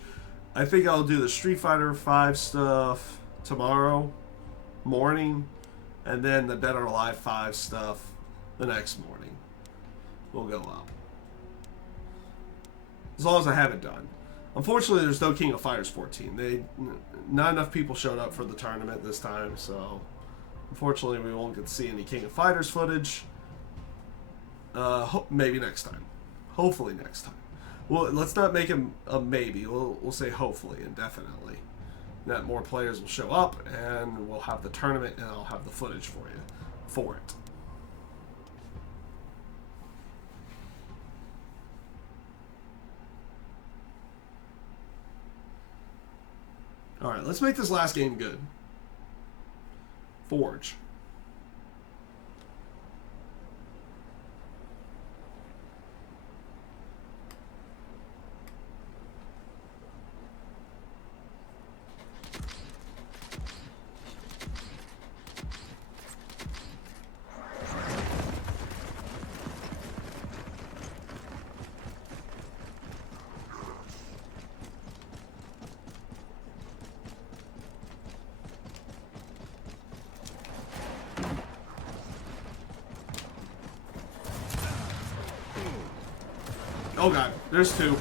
I think I'll do the Street Fighter 5 stuff tomorrow morning, and then the Dead or Alive 5 stuff the next morning will go up. As long as I have it done. Unfortunately, there's no King of Fighters 14. Not enough people showed up for the tournament this time, so unfortunately we won't get to see any King of Fighters footage. Maybe next time. Hopefully next time. Well, let's not make him a maybe. We'll say hopefully and definitely. That more players will show up, and we'll have the tournament, and I'll have the footage for you for it. All right, let's make this last game good. Forge. Oh god, there's two.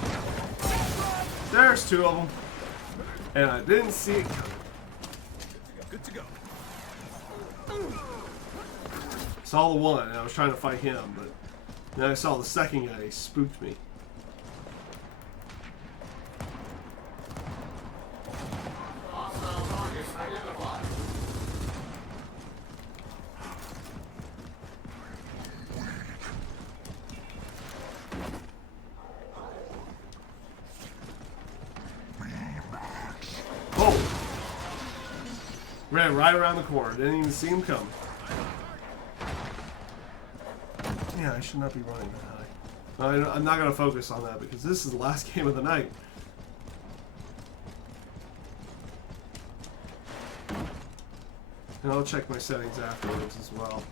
There's two of them. And I didn't see it coming. Good to go. Saw the one, and I was trying to fight him, but then I saw the second guy, he spooked me. Hostile targets identified. Oh! Ran right around the corner, didn't even see him come. Yeah, I should not be running that high. No, I'm not going to focus on that because this is the last game of the night. And I'll check my settings afterwards as well.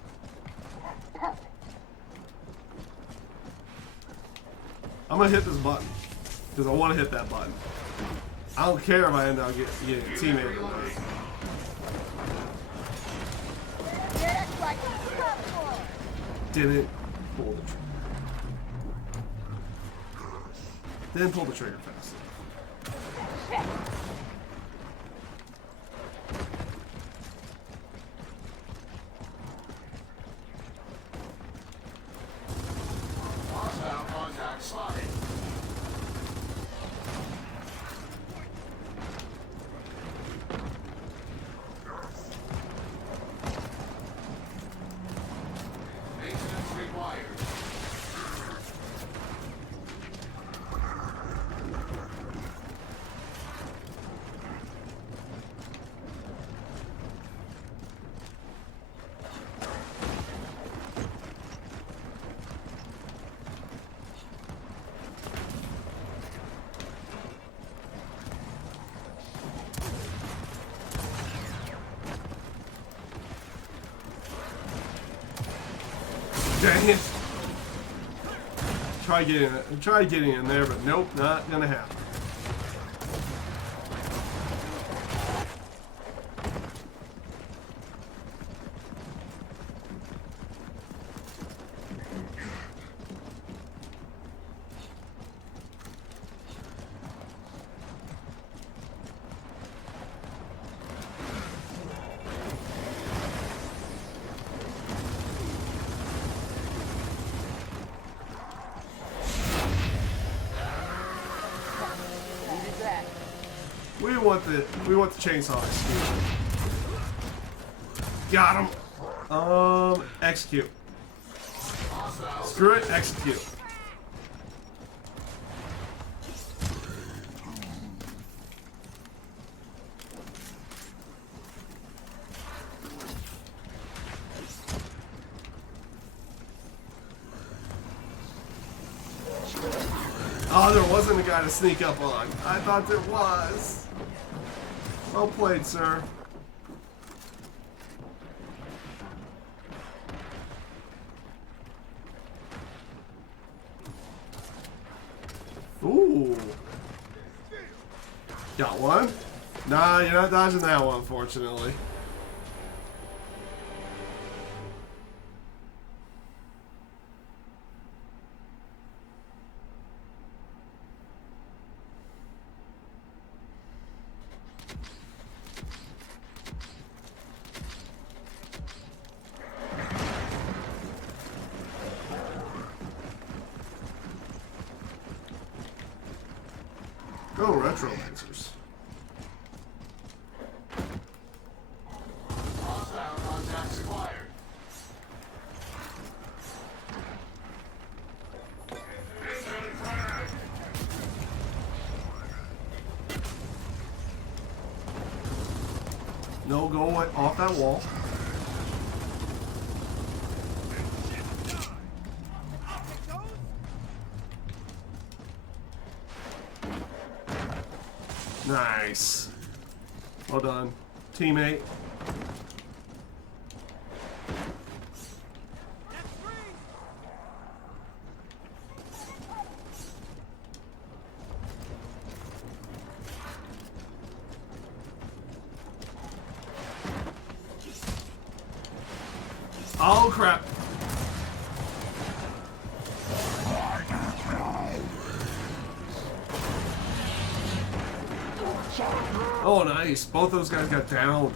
I'm going to hit this button because I want to hit that button. I don't care if I end up getting a teammate or not. Yeah, that's like popcorn. Didn't pull the trigger. Didn't pull the trigger fast enough. Hostile contact spotted. Maintenance required. Dang it! Try getting in there, but nope, not gonna happen. Needed that. We want the chainsaw execute. Got him. Execute. Screw it, execute. Oh, there wasn't a guy to sneak up on. I thought there was. Well played, sir. Ooh. Got one? Nah, you're not dodging that one, unfortunately. Go retro lancers. Hostile contacts acquired. No, go off that wall. Nice. Well done, teammate. Oh crap. Oh, nice. Both those guys got down.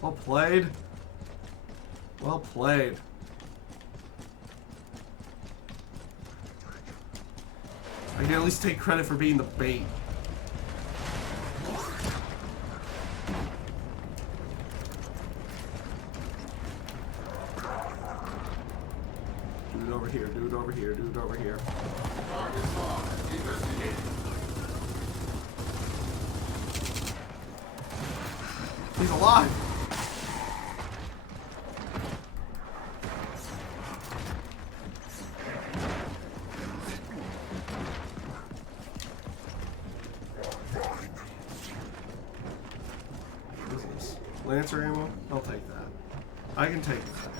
Well played. Well played. I can at least take credit for being the bait. Dude over here, dude over here, dude over here. Target locked. Investigating. He's alive! What is this? Lancer ammo? I'll take that. I can take that.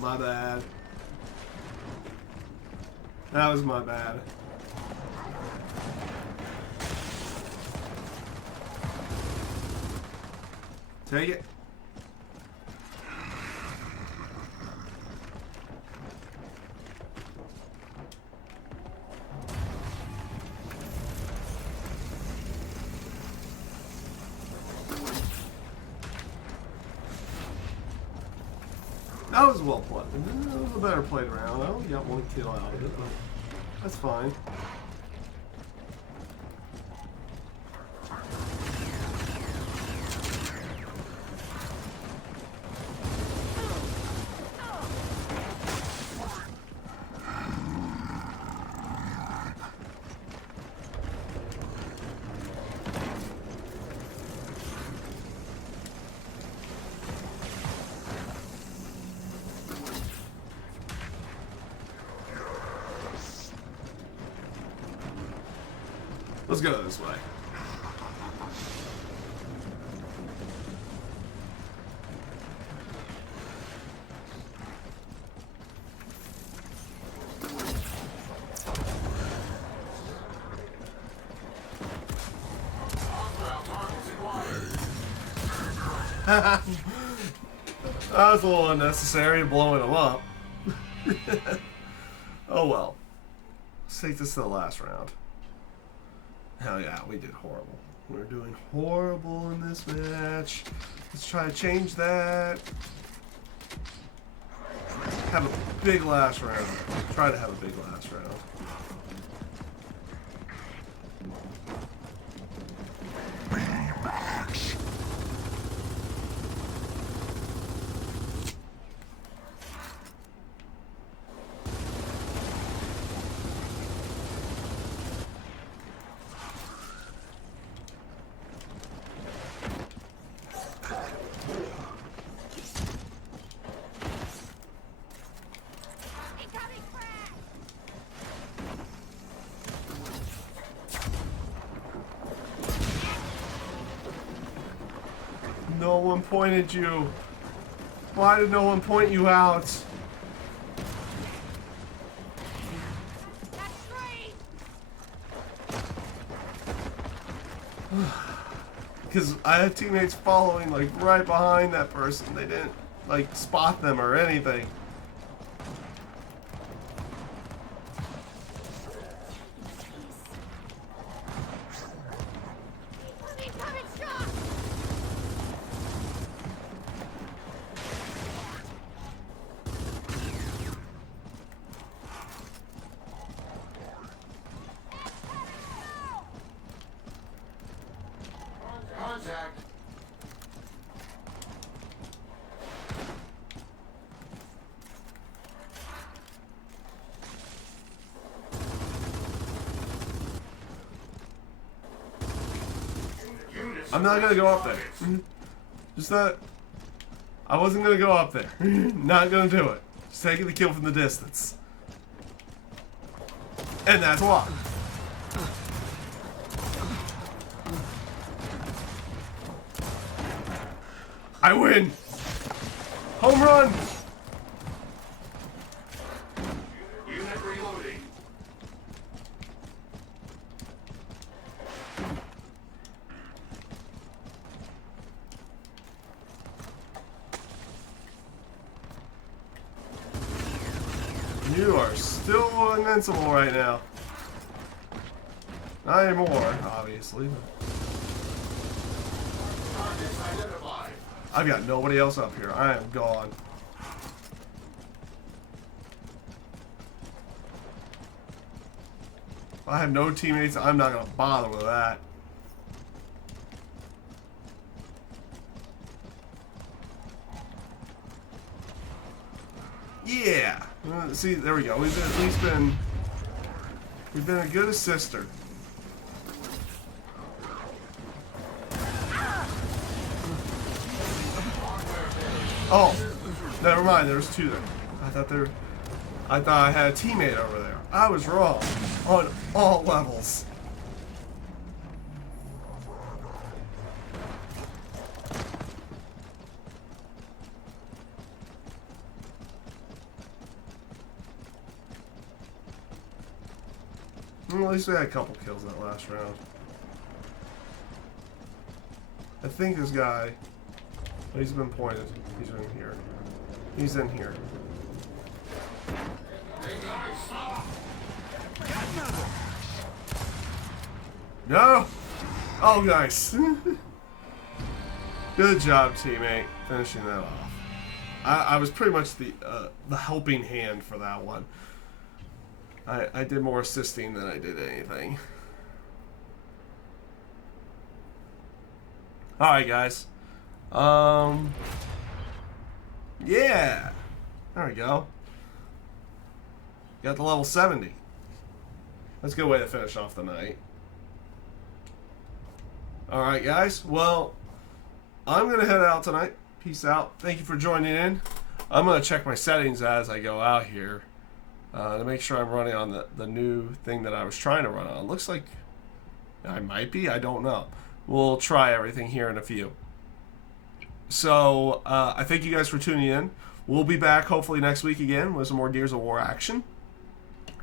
My bad. That was my bad. Take it. That was well played. That was a better played round. I only got one kill out of it, but that's fine. Let's go this way. That was a little unnecessary, blowing them up. Oh well. Let's take this to the last round. Hell yeah, we did horrible. We're doing horrible in this match. Let's try to change that. Have a big last round. Try to have a big last round. No one pointed you. Why did no one point you out? Because I have teammates following like right behind that person. They didn't like spot them or anything. Contact. I'm not gonna go up there. Just that. I wasn't gonna go up there. Not gonna do it. Just taking the kill from the distance. And that's why. I win! Home run! Unit reloading. You are Still invincible right now. Not anymore, obviously. Targets identified. I've got nobody else up here. I am gone. If I have no teammates, I'm not gonna bother with that. Yeah. See, there we go. We've at least been a good assister. Oh, never mind. There was two there. I thought I had a teammate over there. I was wrong on all levels. Well, at least we had a couple kills that last round. I think this guy, he's been pointed. He's in here. He's in here. No! Oh, nice. Good job, teammate, finishing that off. I was pretty much the helping hand for that one. I did more assisting than I did anything. Alright, guys. Yeah. There we go. Got the level 70. That's a good way to finish off the night. Alright, guys. Well, I'm going to head out tonight. Peace out. Thank you for joining in. I'm going to check my settings as I go out here to make sure I'm running on the new thing that I was trying to run on. Looks like I might be. I don't know. We'll try everything here in a few. So, I thank you guys for tuning in. We'll be back hopefully next week again with some more Gears of War action.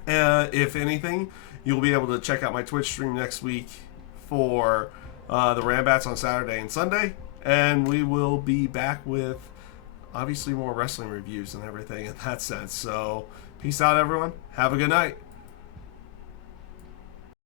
If anything, you'll be able to check out my Twitch stream next week for the Rambats on Saturday and Sunday. And we will be back with, obviously, more wrestling reviews and everything in that sense. So, peace out, everyone. Have a good night.